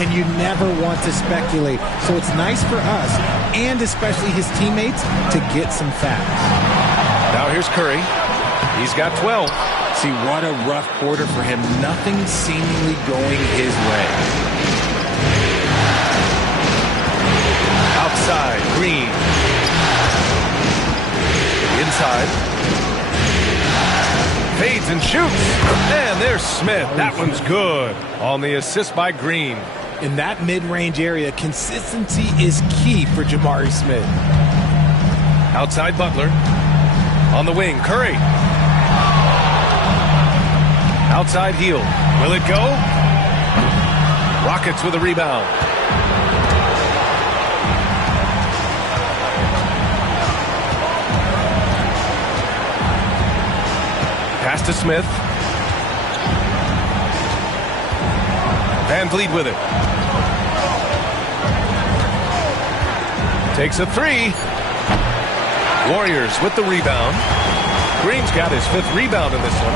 And you never want to speculate. So it's nice for us, and especially his teammates, to get some facts. Now here's Curry. He's got 12. See, what a rough quarter for him. Nothing seemingly going his way. Outside, Green. Inside. Fades and shoots. And there's Smith. That one's good on the assist by Green. In that mid-range area, consistency is key for Jabari Smith. Outside Butler. On the wing, Curry. Outside heel. Will it go? Rockets with a rebound. Pass to Smith. Van Vliet with it. Takes a 3. Warriors with the rebound. Green's got his 5th rebound in this one.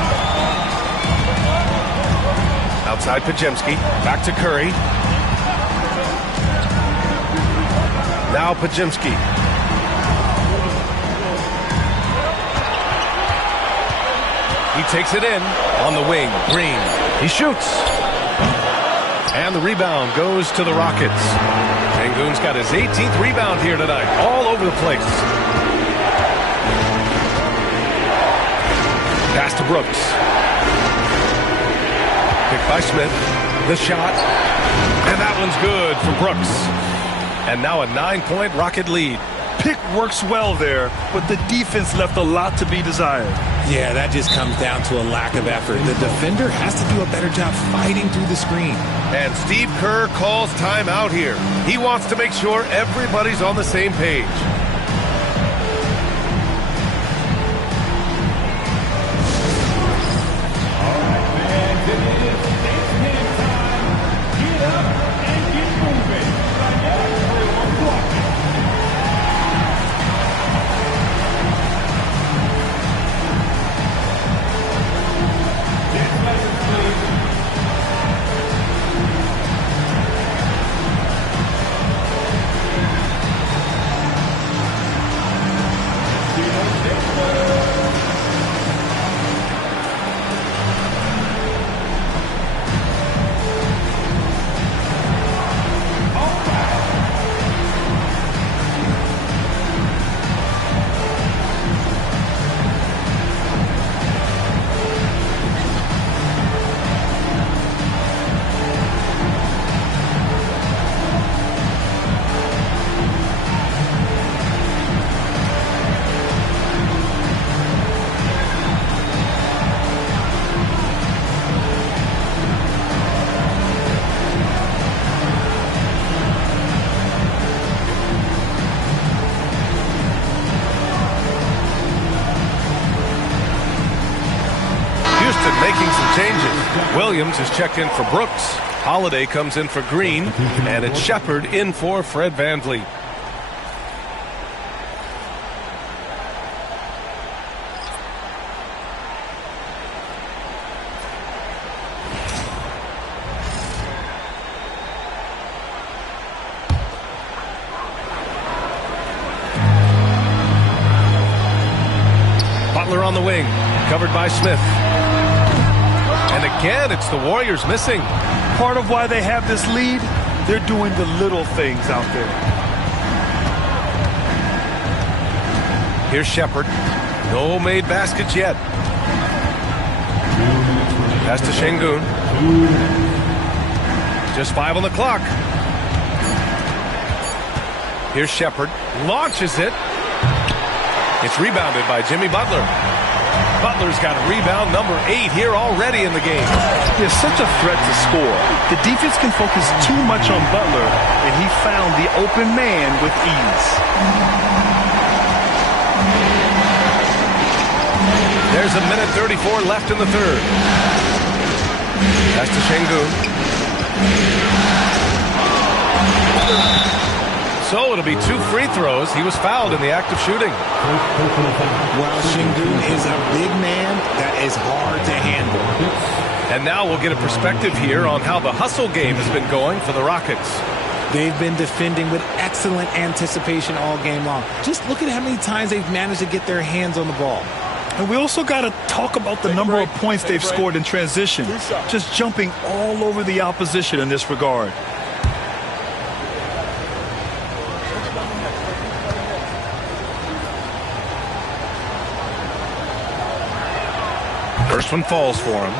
Outside Podziemski. Back to Curry. Now Podziemski. He takes it in on the wing. Green. He shoots. And the rebound goes to the Rockets. Şengün's got his 18th rebound here tonight. All over the place. Pass to Brooks. Picked by Smith. The shot. And that one's good for Brooks. And now a 9-point Rocket lead. Pick works well there, but the defense left a lot to be desired. Yeah, that just comes down to a lack of effort. The defender has to do a better job fighting through the screen. And Steve Kerr calls timeout here. He wants to make sure everybody's on the same page. Making some changes. Williams is checked in for Brooks. Holiday comes in for Green. And it's Shepard in for Fred VanVleet. Butler on the wing. Covered by Smith. And again, it's the Warriors missing. Part of why they have this lead, they're doing the little things out there. Here's Shepard. No made baskets yet. Pass to Şengün. Just 5 on the clock. Here's Shepard. Launches it. It's rebounded by Jimmy Butler. Butler's got rebound number 8 here already in the game. He is such a threat to score. The defense can focus too much on Butler, and he found the open man with ease. There's a minute 34 left in the third. That's to Şengün. So it'll be 2 free throws. He was fouled in the act of shooting. Well, Şengün is a big man that is hard to handle. And now we'll get a perspective here on how the hustle game has been going for the Rockets. They've been defending with excellent anticipation all game long. Just look at how many times they've managed to get their hands on the ball. And we also got to talk about the number of points they've scored in transition. Just jumping all over the opposition in this regard. First one falls for him.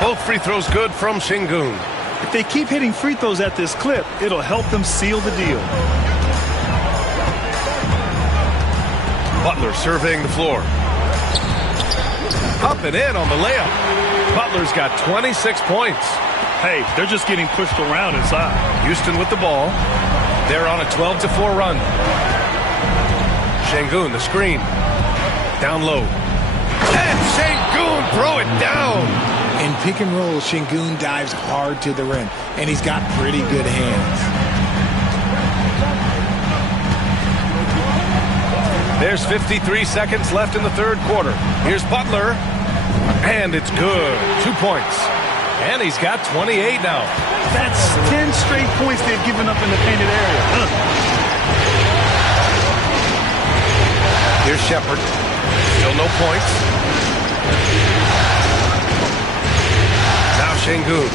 Both free throws good from Şengün. If they keep hitting free throws at this clip, it'll help them seal the deal. Butler surveying the floor. Up and in on the layup. Butler's got 26 points. Hey, they're just getting pushed around inside. Houston with the ball. They're on a 12-4 run. Şengün, the screen. Down low. And Şengün throw it down. In pick and roll, Şengün dives hard to the rim, and he's got pretty good hands. There's 53 seconds left in the third quarter. Here's Butler, and it's good. 2 points. And he's got 28 now. That's 10 straight points they've given up in the painted area. Here's Shepard. Still no points. Now Şengün.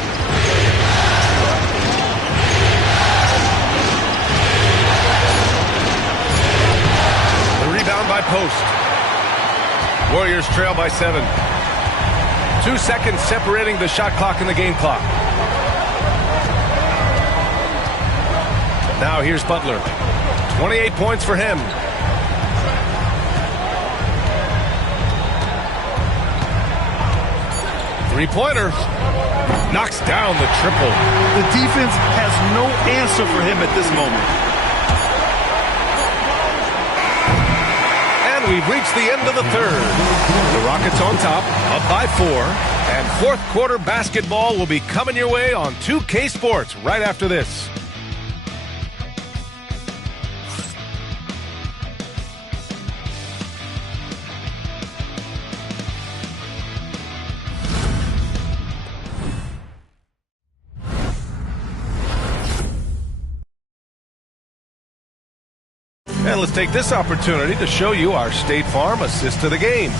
The rebound by Post. Warriors trail by 7. 2 seconds separating the shot clock and the game clock. Now here's Butler. 28 points for him. Three-pointer. Knocks down the triple. The defense has no answer for him at this moment. And we've reached the end of the third. The Rockets on top, up by 4. And fourth quarter basketball will be coming your way on 2K Sports right after this. And let's take this opportunity to show you our State Farm assist to the game.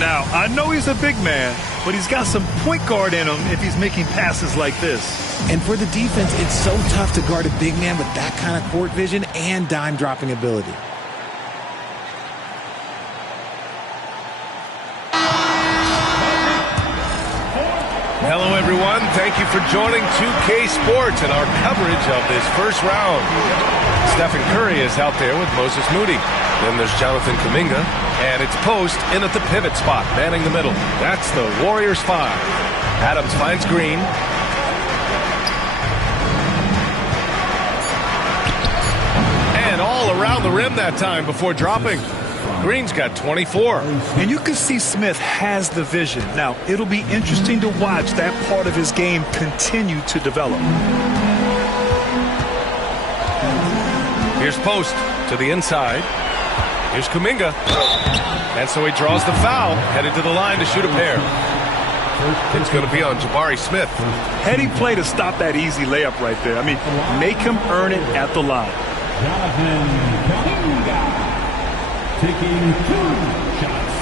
Now, I know he's a big man, but he's got some point guard in him if he's making passes like this. And for the defense, it's so tough to guard a big man with that kind of court vision and dime-dropping ability. Hello, everyone. Thank you for joining 2K Sports and our coverage of this first round. Stephen Curry is out there with Moses Moody. Then there's Jonathan Kuminga, and it's Post in at the pivot spot, manning the middle. That's the Warriors 5. Adams finds Green. And all around the rim that time before dropping. Green's got 24. And you can see Smith has the vision. Now, it'll be interesting to watch that part of his game continue to develop. Here's Post to the inside. Here's Kuminga. And so he draws the foul, headed to the line to shoot a pair. It's going to be on Jabari Smith. Heady play to stop that easy layup right there. I mean, make him earn it at the line. Jonathan Kuminga taking 2 shots.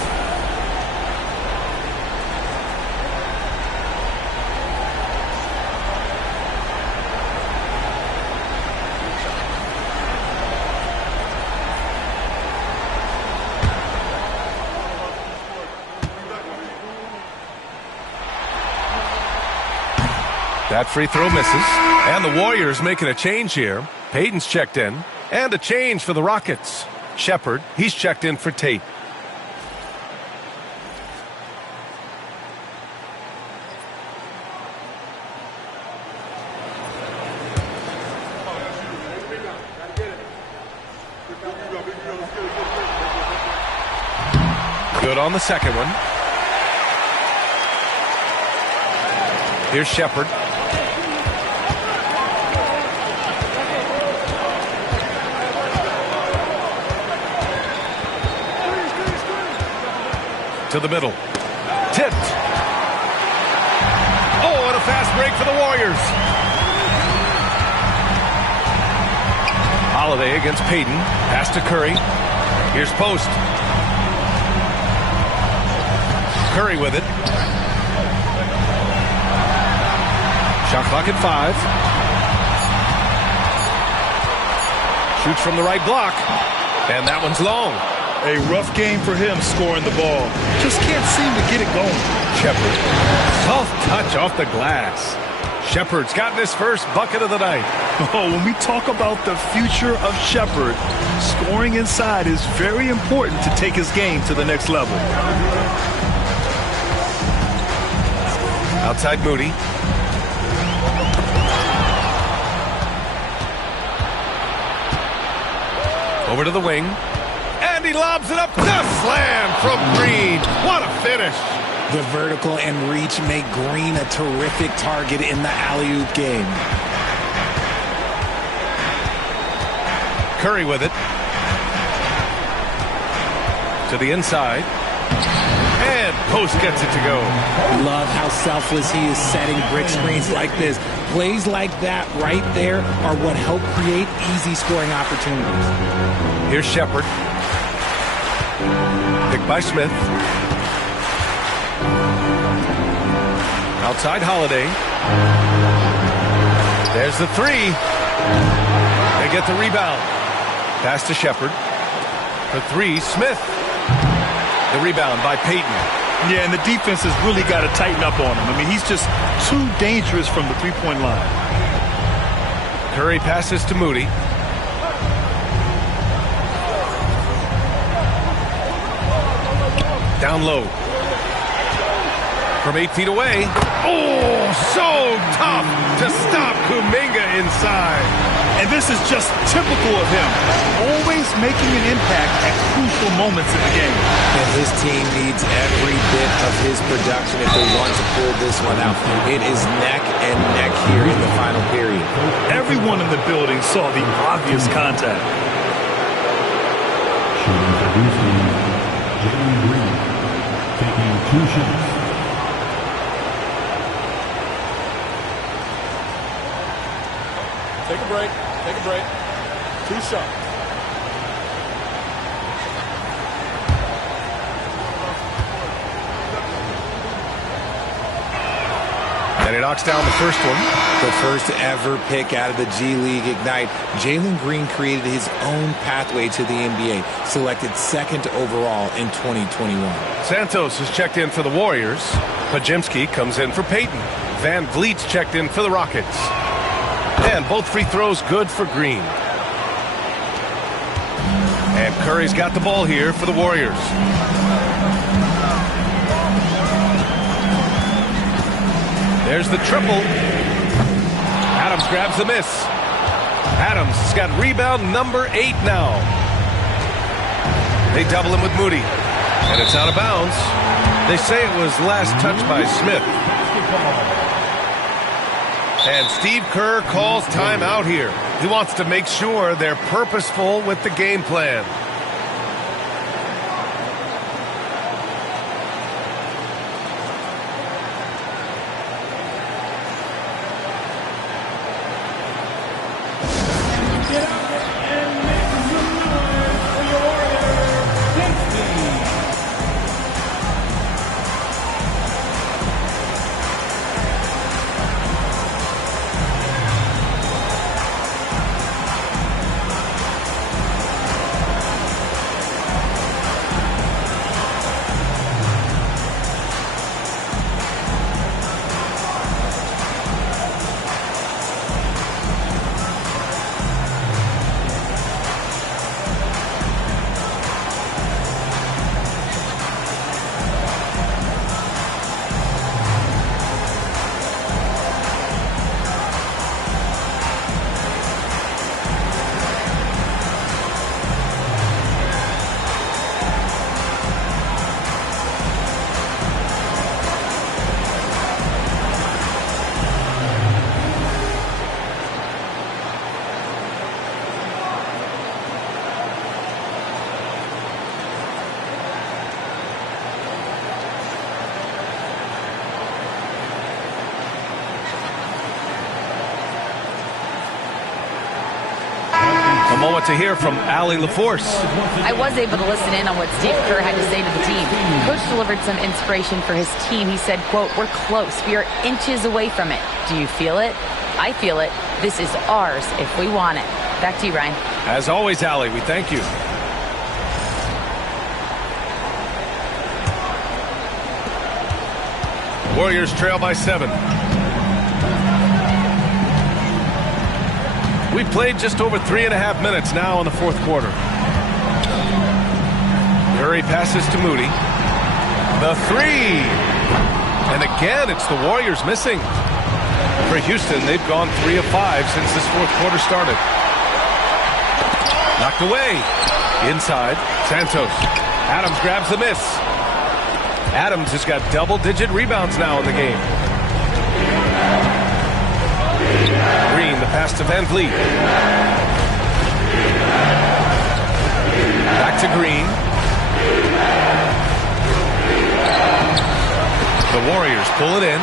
That free throw misses. And the Warriors making a change here. Payton's checked in. And a change for the Rockets. Shepherd, he's checked in for Tate. Good on the second one. Here's Shepherd. To the middle. Tipped. Oh, and a fast break for the Warriors. Holiday against Payton. Pass to Curry. Here's Post. Curry with it. Shot clock at 5. Shoots from the right block. And that one's long. A rough game for him scoring the ball. Just can't seem to get it going. Shepherd. Soft touch off the glass. Shepherd's gotten his first bucket of the night. Oh, when we talk about the future of Shepherd, scoring inside is very important to take his game to the next level. Outside Moody. Over to the wing. And he lobs it up. The slam from Green. What a finish. The vertical and reach make Green a terrific target in the alley-oop game. Curry with it. To the inside. And Post gets it to go. Love how selfless he is setting brick screens like this. Plays like that right there are what help create easy scoring opportunities. Here's Shepherd. Picked by Smith. Outside Holiday. There's the three. They get the rebound. Pass to Shepard. For three, Smith. The rebound by Payton. Yeah, and the defense has really got to tighten up on him. I mean, he's just too dangerous from the three-point line. Curry passes to Moody. Down low. From 8 feet away. Oh, so tough to stop Kuminga inside. And this is just typical of him. Always making an impact at crucial moments in the game. And his team needs every bit of his production if they want to pull this one out. It is neck and neck here in the final period. Everyone in the building saw the obvious contact. Shooting for Houston, Jalen Green, taking 2 shots. Take a break. Take a break. 2 shots. And he knocks down the first one. The first ever pick out of the G League Ignite. Jalen Green created his own pathway to the NBA, selected 2nd overall in 2021. Santos is checked in for the Warriors. Podziemski comes in for Payton. Van Vliet's checked in for the Rockets. And both free throws good for Green. And Curry's got the ball here for the Warriors. There's the triple. Adams grabs the miss. Adams has got rebound number 8 now. They double him with Moody. And it's out of bounds. They say it was last touched by Smith. And Steve Kerr calls timeout here. He wants to make sure they're purposeful with the game plan. A moment to hear from Allie LaForce. I was able to listen in on what Steve Kerr had to say to the team. Coach delivered some inspiration for his team. He said, quote, "We're close. We are inches away from it. Do you feel it? I feel it. This is ours if we want it." Back to you, Ryan. As always, Allie, we thank you. Warriors trail by 7. We played just over 3.5 minutes now in the 4th quarter. Curry passes to Moody. The 3. And again, it's the Warriors missing. For Houston, they've gone 3 of 5 since this 4th quarter started. Knocked away. Inside, Santos. Adams grabs the miss. Adams has got double-digit rebounds now in the game. Green, the pass to Van Vliet. Back to Green. The Warriors pull it in.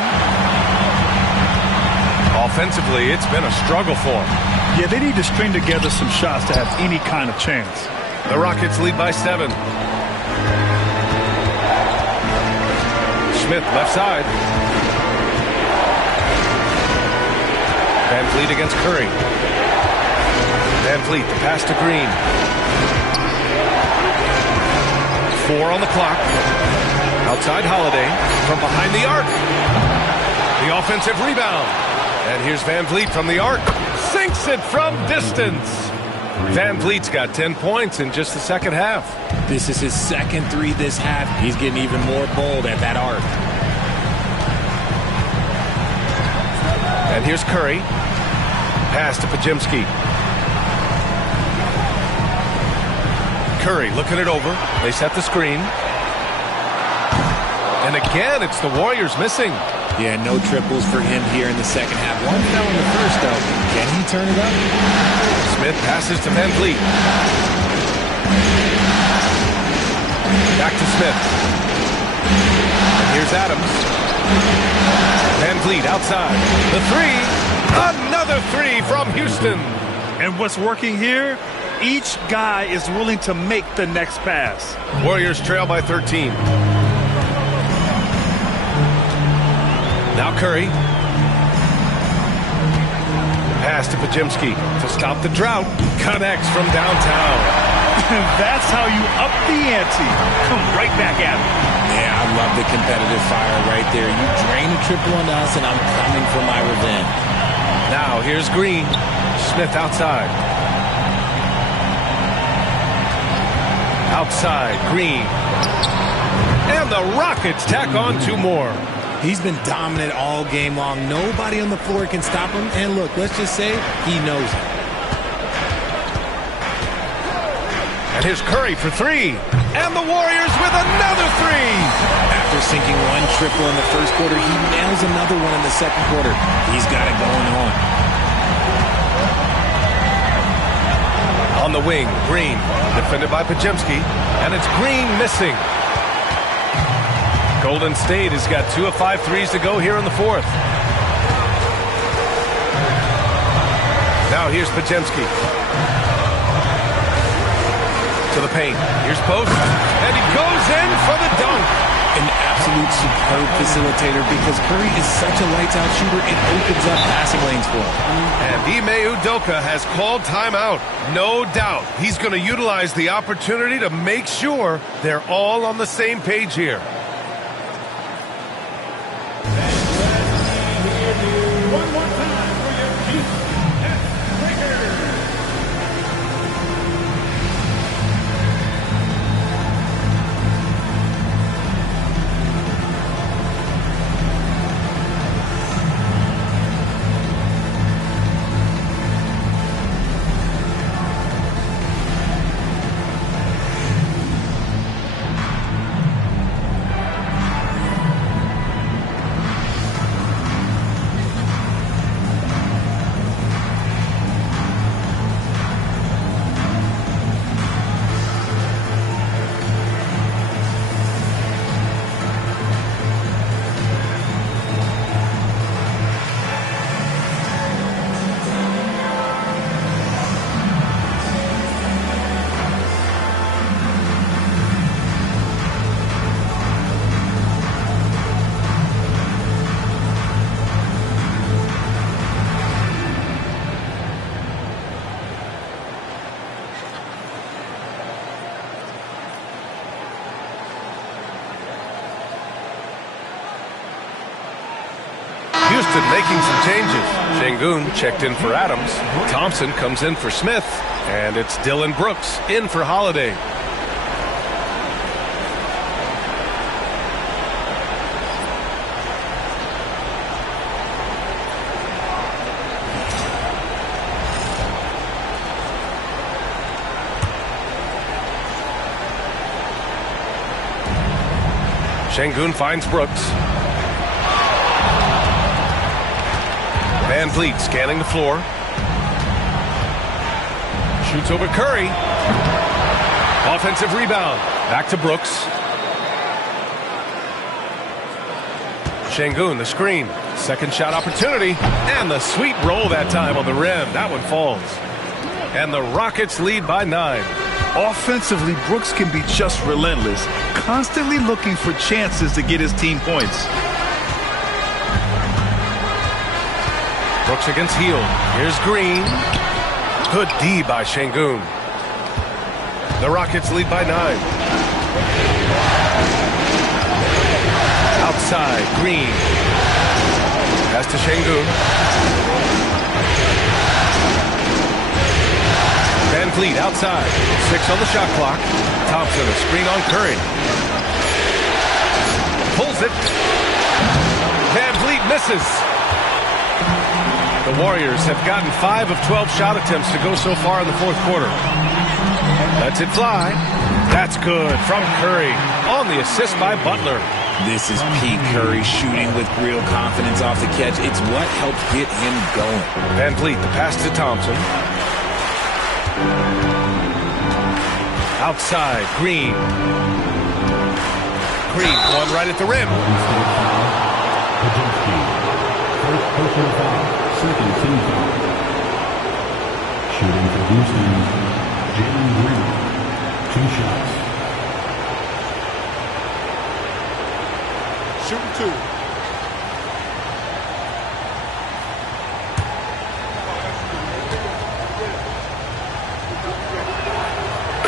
Offensively, it's been a struggle for them. Yeah, they need to string together some shots to have any kind of chance. The Rockets lead by 7. Smith, left side. Van Vliet against Curry. Van Vliet, the pass to Green. 4 on the clock. Outside Holiday from behind the arc. The offensive rebound. And here's Van Vliet from the arc. Sinks it from distance. Van Vliet's got 10 points in just the second half. This is his second 3 this half. He's getting even more bold at that arc. And here's Curry. Pass to Pajemski. Curry looking it over. They set the screen. And again, it's the Warriors missing. Yeah, no triples for him here in the second half. One fell in the first, though. Can he turn it up? Smith passes to Van Vliet. Back to Smith. And here's Adams. Van Vliet outside. The 3. Another 3 from Houston. And what's working here? Each guy is willing to make the next pass. Warriors trail by 13. Now Curry. Pass to Pajemski to stop the drought. Connects from downtown. That's how you up the ante. Come right back at him. Yeah, I love the competitive fire right there. You drain a triple on us, and I'm coming for my revenge. Now here's Green. Smith outside. Outside, Green. And the Rockets tack on 2 more. He's been dominant all game long. Nobody on the floor can stop him. And look, let's just say he knows it. And here's Curry for 3. And the Warriors with another 3. After sinking 1 triple in the first quarter, he nails another one in the second quarter. He's got it going on. On the wing, Green. Defended by Pajemski. And it's Green missing. Golden State has got 2 of 5 threes to go here in the 4th. Now here's Pajemski. To the paint. Here's Post. And he goes in for the dunk. An absolute superb facilitator because Curry is such a lights-out shooter, it opens up passing lanes for him. And Ime Udoka has called timeout. No doubt he's going to utilize the opportunity to make sure they're all on the same page here. One more time for your Houston Lakers. Houston making some changes. Şengün checked in for Adams. Thompson comes in for Smith. And it's Dylan Brooks in for Holiday. Şengün finds Brooks. Van Vliet scanning the floor. Shoots over Curry. Offensive rebound. Back to Brooks. Şengün, the screen. Second shot opportunity. And the sweet roll that time on the rim. That one falls. And the Rockets lead by 9. Offensively, Brooks can be just relentless, constantly looking for chances to get his team points. Brooks against Hield. Here's Green. Good D by Şengün. The Rockets lead by 9. Outside, Green. Pass to Şengün. Van Vliet outside. 6 on the shot clock. Thompson, a screen on Curry. Pulls it. Van Vliet misses. The Warriors have gotten 5 of 12 shot attempts to go so far in the fourth quarter. Lets it fly. That's good from Curry on the assist by Butler. This is Pete Curry shooting with real confidence off the catch. It's what helped get him going. Van Vliet, the pass to Thompson. Outside, Green. Green, one right at the rim. First personal foul, second team foul. Shooting for Houston, Jalen Green. 2 shots. Shooting 2.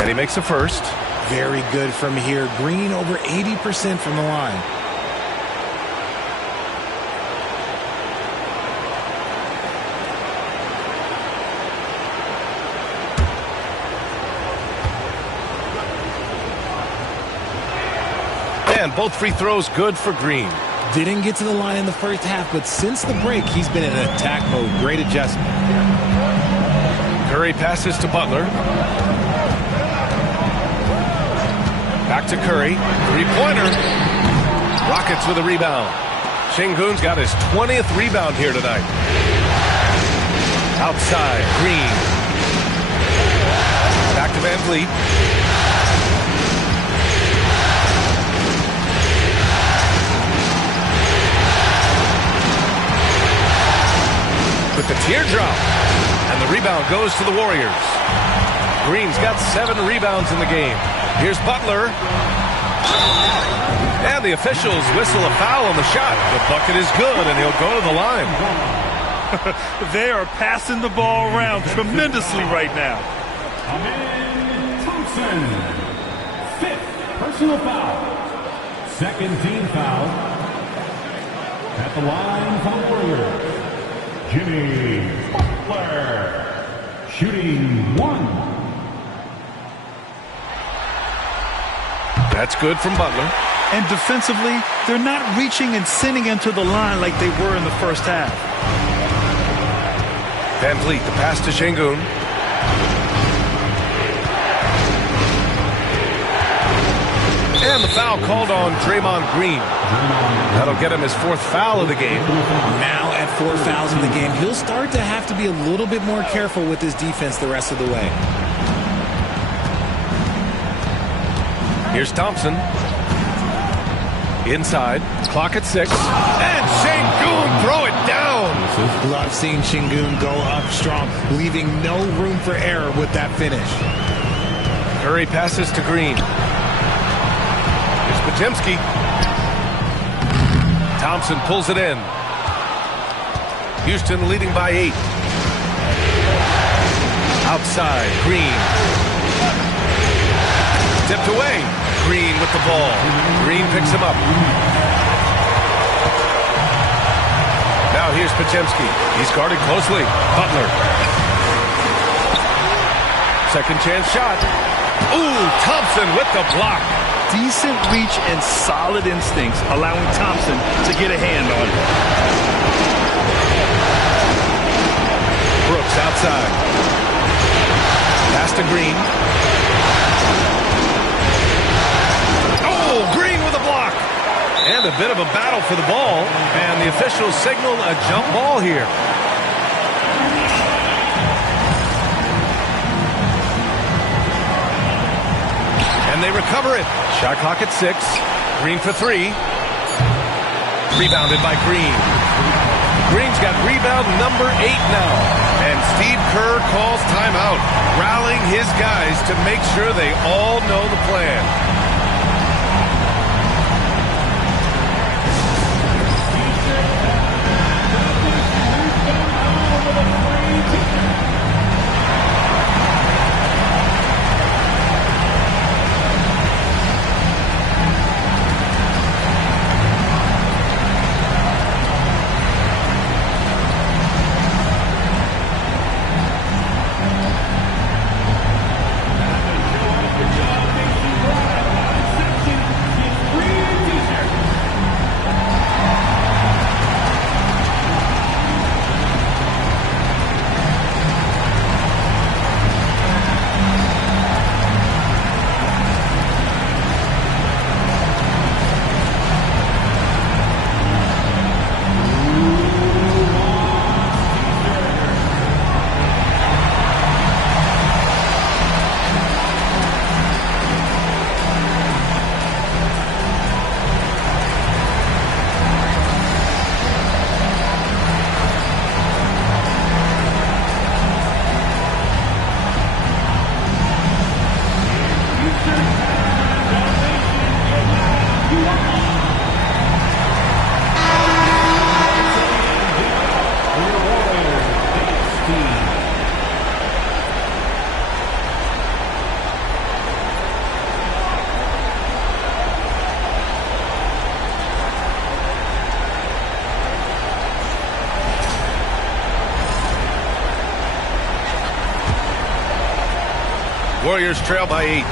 And he makes the first. Very good from here. Green over 80% from the line. And both free throws good for Green. Didn't get to the line in the first half, but since the break, he's been in attack mode. Great adjustment. Curry passes to Butler. Back to Curry. Three-pointer. Rockets with a rebound. Şengün's got his 20th rebound here tonight. Outside, Green. Back to Van Vliet. With the teardrop. And the rebound goes to the Warriors. Green's got 7 rebounds in the game. Here's Butler. And the officials whistle a foul on the shot. The bucket is good, and he'll go to the line. They are passing the ball around tremendously right now. Amin Thompson. 5th personal foul. Second team foul. At the line for the Warriors, Jimmy Butler. Shooting 1. That's good from Butler. And defensively, they're not reaching and sending him to the line like they were in the first half. Van Vliet, the pass to Şengün. And the foul called on Draymond Green. That'll get him his 4th foul of the game. Now at 4 fouls in the game, he'll start to have to be a little bit more careful with his defense the rest of the way. Here's Thompson. Inside. Clock at 6. And Şengün throw it down. Love seeing Şengün go up strong, leaving no room for error with that finish. Curry passes to Green. Here's Podziemski. Thompson pulls it in. Houston leading by 8. Outside, Green. Tipped away. Green with the ball. Green picks him up. Now here's Podziemski. He's guarded closely. Butler. Second chance shot. Ooh, Thompson with the block. Decent reach and solid instincts, allowing Thompson to get a hand on it. Brooks outside. Pass to Green. Oh, Green with a block. And a bit of a battle for the ball. And the officials signal a jump ball here. And they recover it. Shot clock at 6. Green for 3. Rebounded by Green. Green's got rebound number 8 now. And And Steve Kerr calls timeout, rallying his guys to make sure they all know the plan. Warriors trail by 8.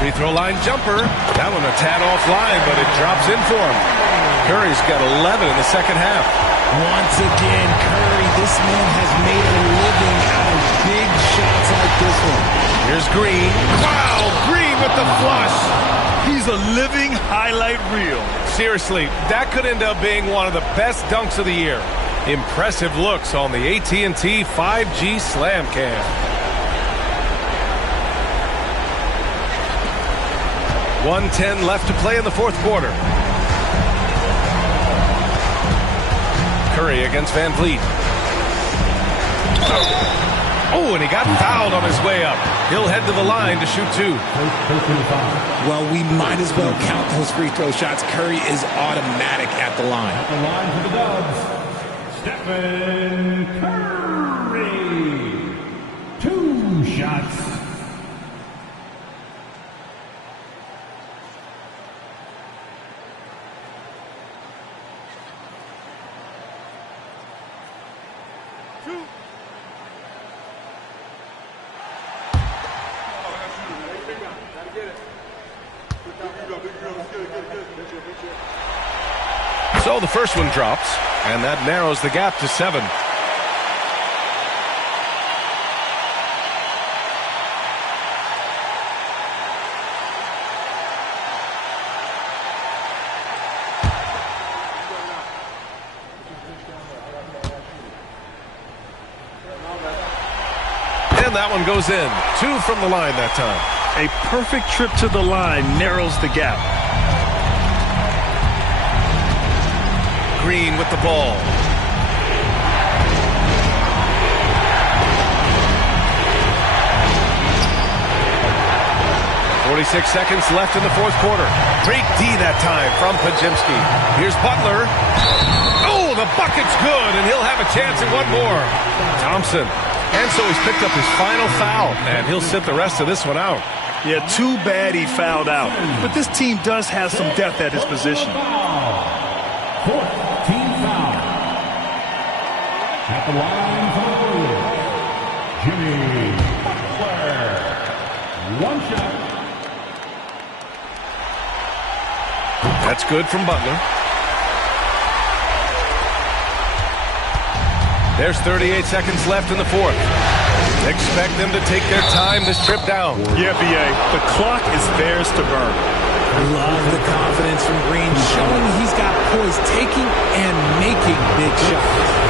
Free throw line jumper. That one a tad offline, but it drops in for him. Curry's got 11 in the second half. Once again, Curry, this man has made a living out of big shots like this one. Here's Green. Wow, Green with the flush. He's a living highlight reel. Seriously, that could end up being one of the best dunks of the year. Impressive looks on the AT&T 5G Slam Cam. 1:10 left to play in the fourth quarter. Curry against Van Vliet. Oh, and he got fouled on his way up. He'll head to the line to shoot 2. Well, we might as well count those free throw shots. Curry is automatic at the line. At the line for the Dubs, Stephen Curry. 2 shots. So the first one drops, and that narrows the gap to 7. And that one goes in. 2 from the line that time. A perfect trip to the line narrows the gap. Green with the ball. "46 seconds left in the fourth quarter. Great D that time from Pajimski. Here's Butler. Oh, the bucket's good, and he'll have a chance at one more. Thompson. And so he's picked up his final foul, and he'll sit the rest of this one out. Yeah, too bad he fouled out. But this team does have some depth at his position. Fourth team foul. At the line for the Warriors, Jimmy Butler. 1 shot. That's good from Butler. There's 38 seconds left in the fourth. Expect them to take their time this trip down. Yeah, B.A., the clock is theirs to burn. Love the confidence from Green, showing he's got poise, taking and making big shots.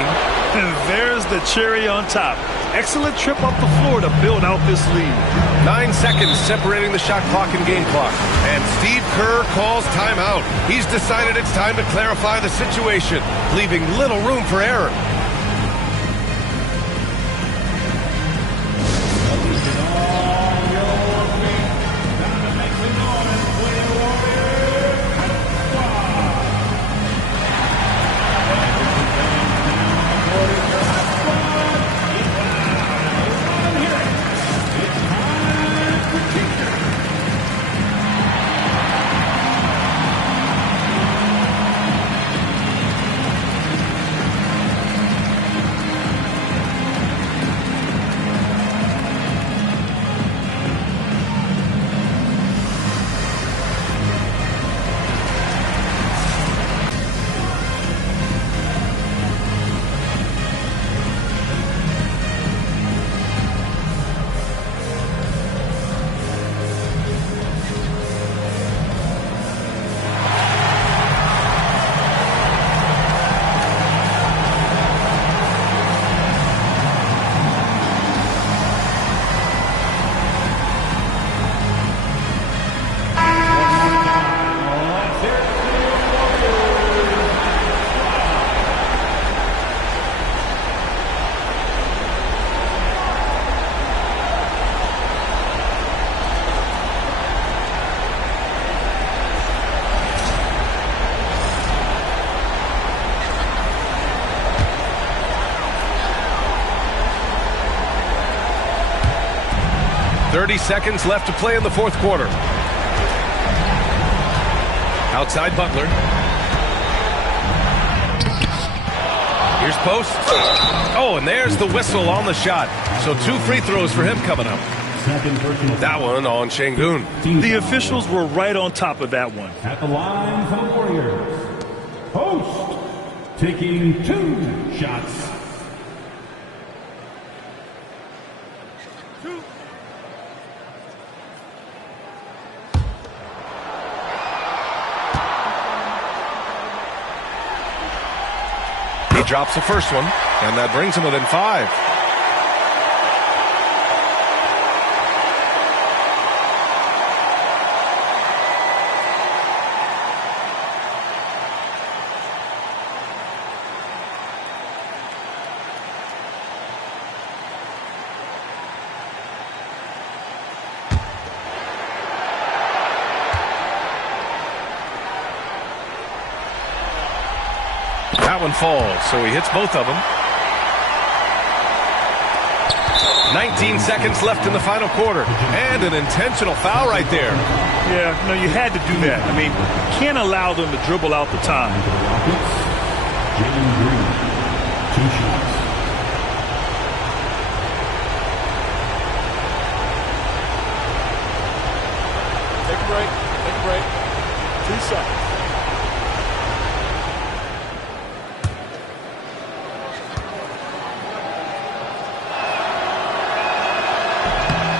team. And there's the cherry on top. Excellent trip up the floor to build out this lead. 9 seconds separating the shot clock and game clock. And Steve Kerr calls timeout. He's decided it's time to clarify the situation, leaving little room for error. Seconds left to play in the fourth quarter. Outside Butler. Here's Post. Oh, and there's the whistle on the shot. So 2 free throws for him coming up. That one on Şengün. The officials were right on top of that one. At the line for the Warriors, Post taking 2 shots. Drops the first one, and that brings him within 5. That one falls, so he hits both of them. 19 seconds left in the final quarter, and an intentional foul right there. Yeah, no, you had to do that. I mean, you can't allow them to dribble out the time. Jalen Green, 2 shots. Take a break. Take a break. 2 seconds.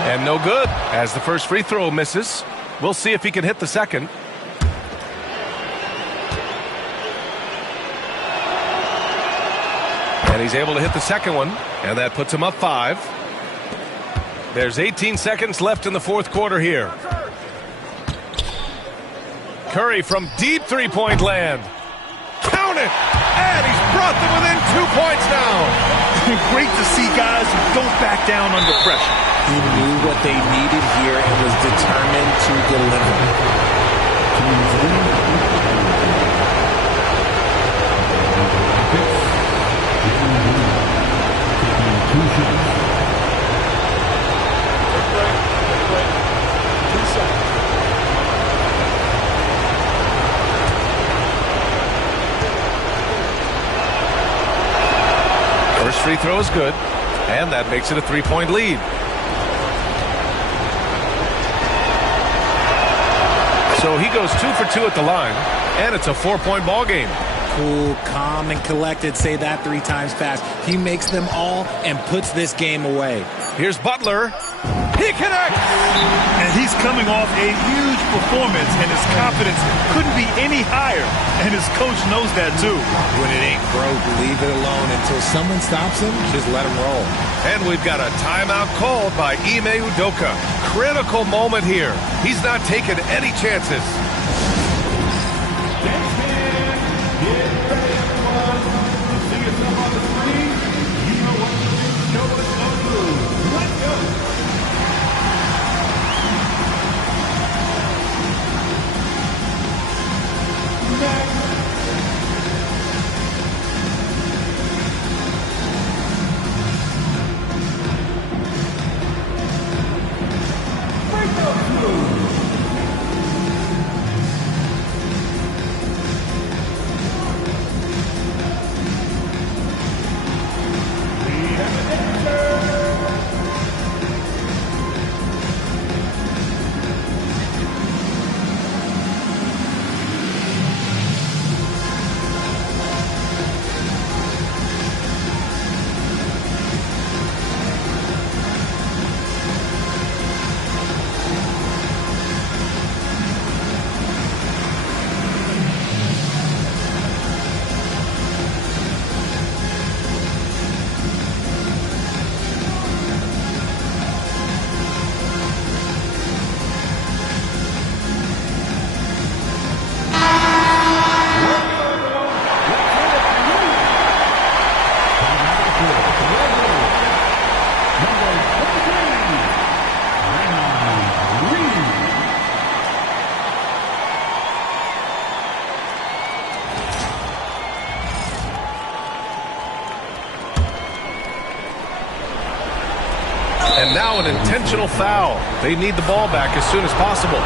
And no good, as the first free throw misses. We'll see if he can hit the second. And he's able to hit the second one, and that puts him up 5. There's 18 seconds left in the fourth quarter here. Curry from deep three-point land. Count it! And he's brought them within 2 points now. Great to see guys who don't back down under pressure. He knew what they needed here and was determined to deliver. First free throw is good, and that makes it a 3-point lead. So he goes 2 for 2 at the line, and it's a 4-point ball game. Cool, calm, and collected. Say that 3 times fast. He makes them all and puts this game away. Here's Butler, He connects! And he's coming off a huge performance, and his confidence couldn't be any higher. And his coach knows that, too. When it ain't broke, leave it alone. Until someone stops him, just let him roll. And we've got a timeout called by Ime Udoka. Critical moment here. He's not taking any chances. And now an intentional foul. They need the ball back as soon as possible.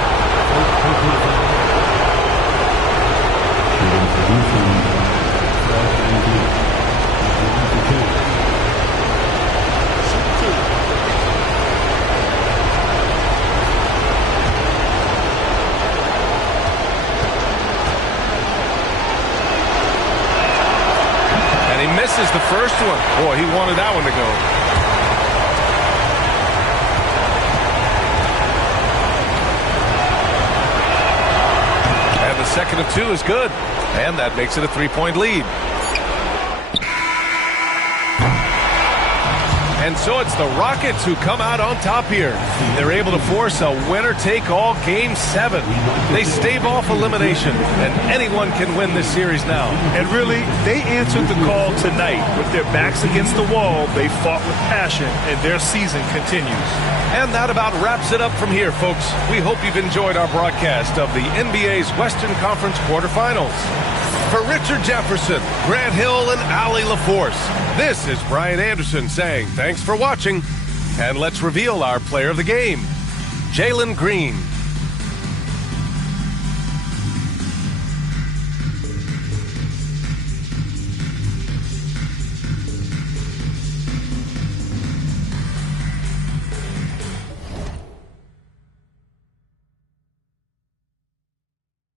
And he misses the first one. Boy, he wanted that one to go. Second of two is good, and that makes it a 3-point lead. And so it's the Rockets who come out on top here. They're able to force a winner-take-all Game 7. They stave off elimination, and anyone can win this series now. And really, they answered the call tonight. With their backs against the wall, they fought with passion, and their season continues. And that about wraps it up from here, folks. We hope you've enjoyed our broadcast of the NBA's Western Conference quarterfinals. For Richard Jefferson, Grant Hill, and Allie LaForce, this is Brian Anderson saying thanks for watching, and let's reveal our player of the game, Jalen Green.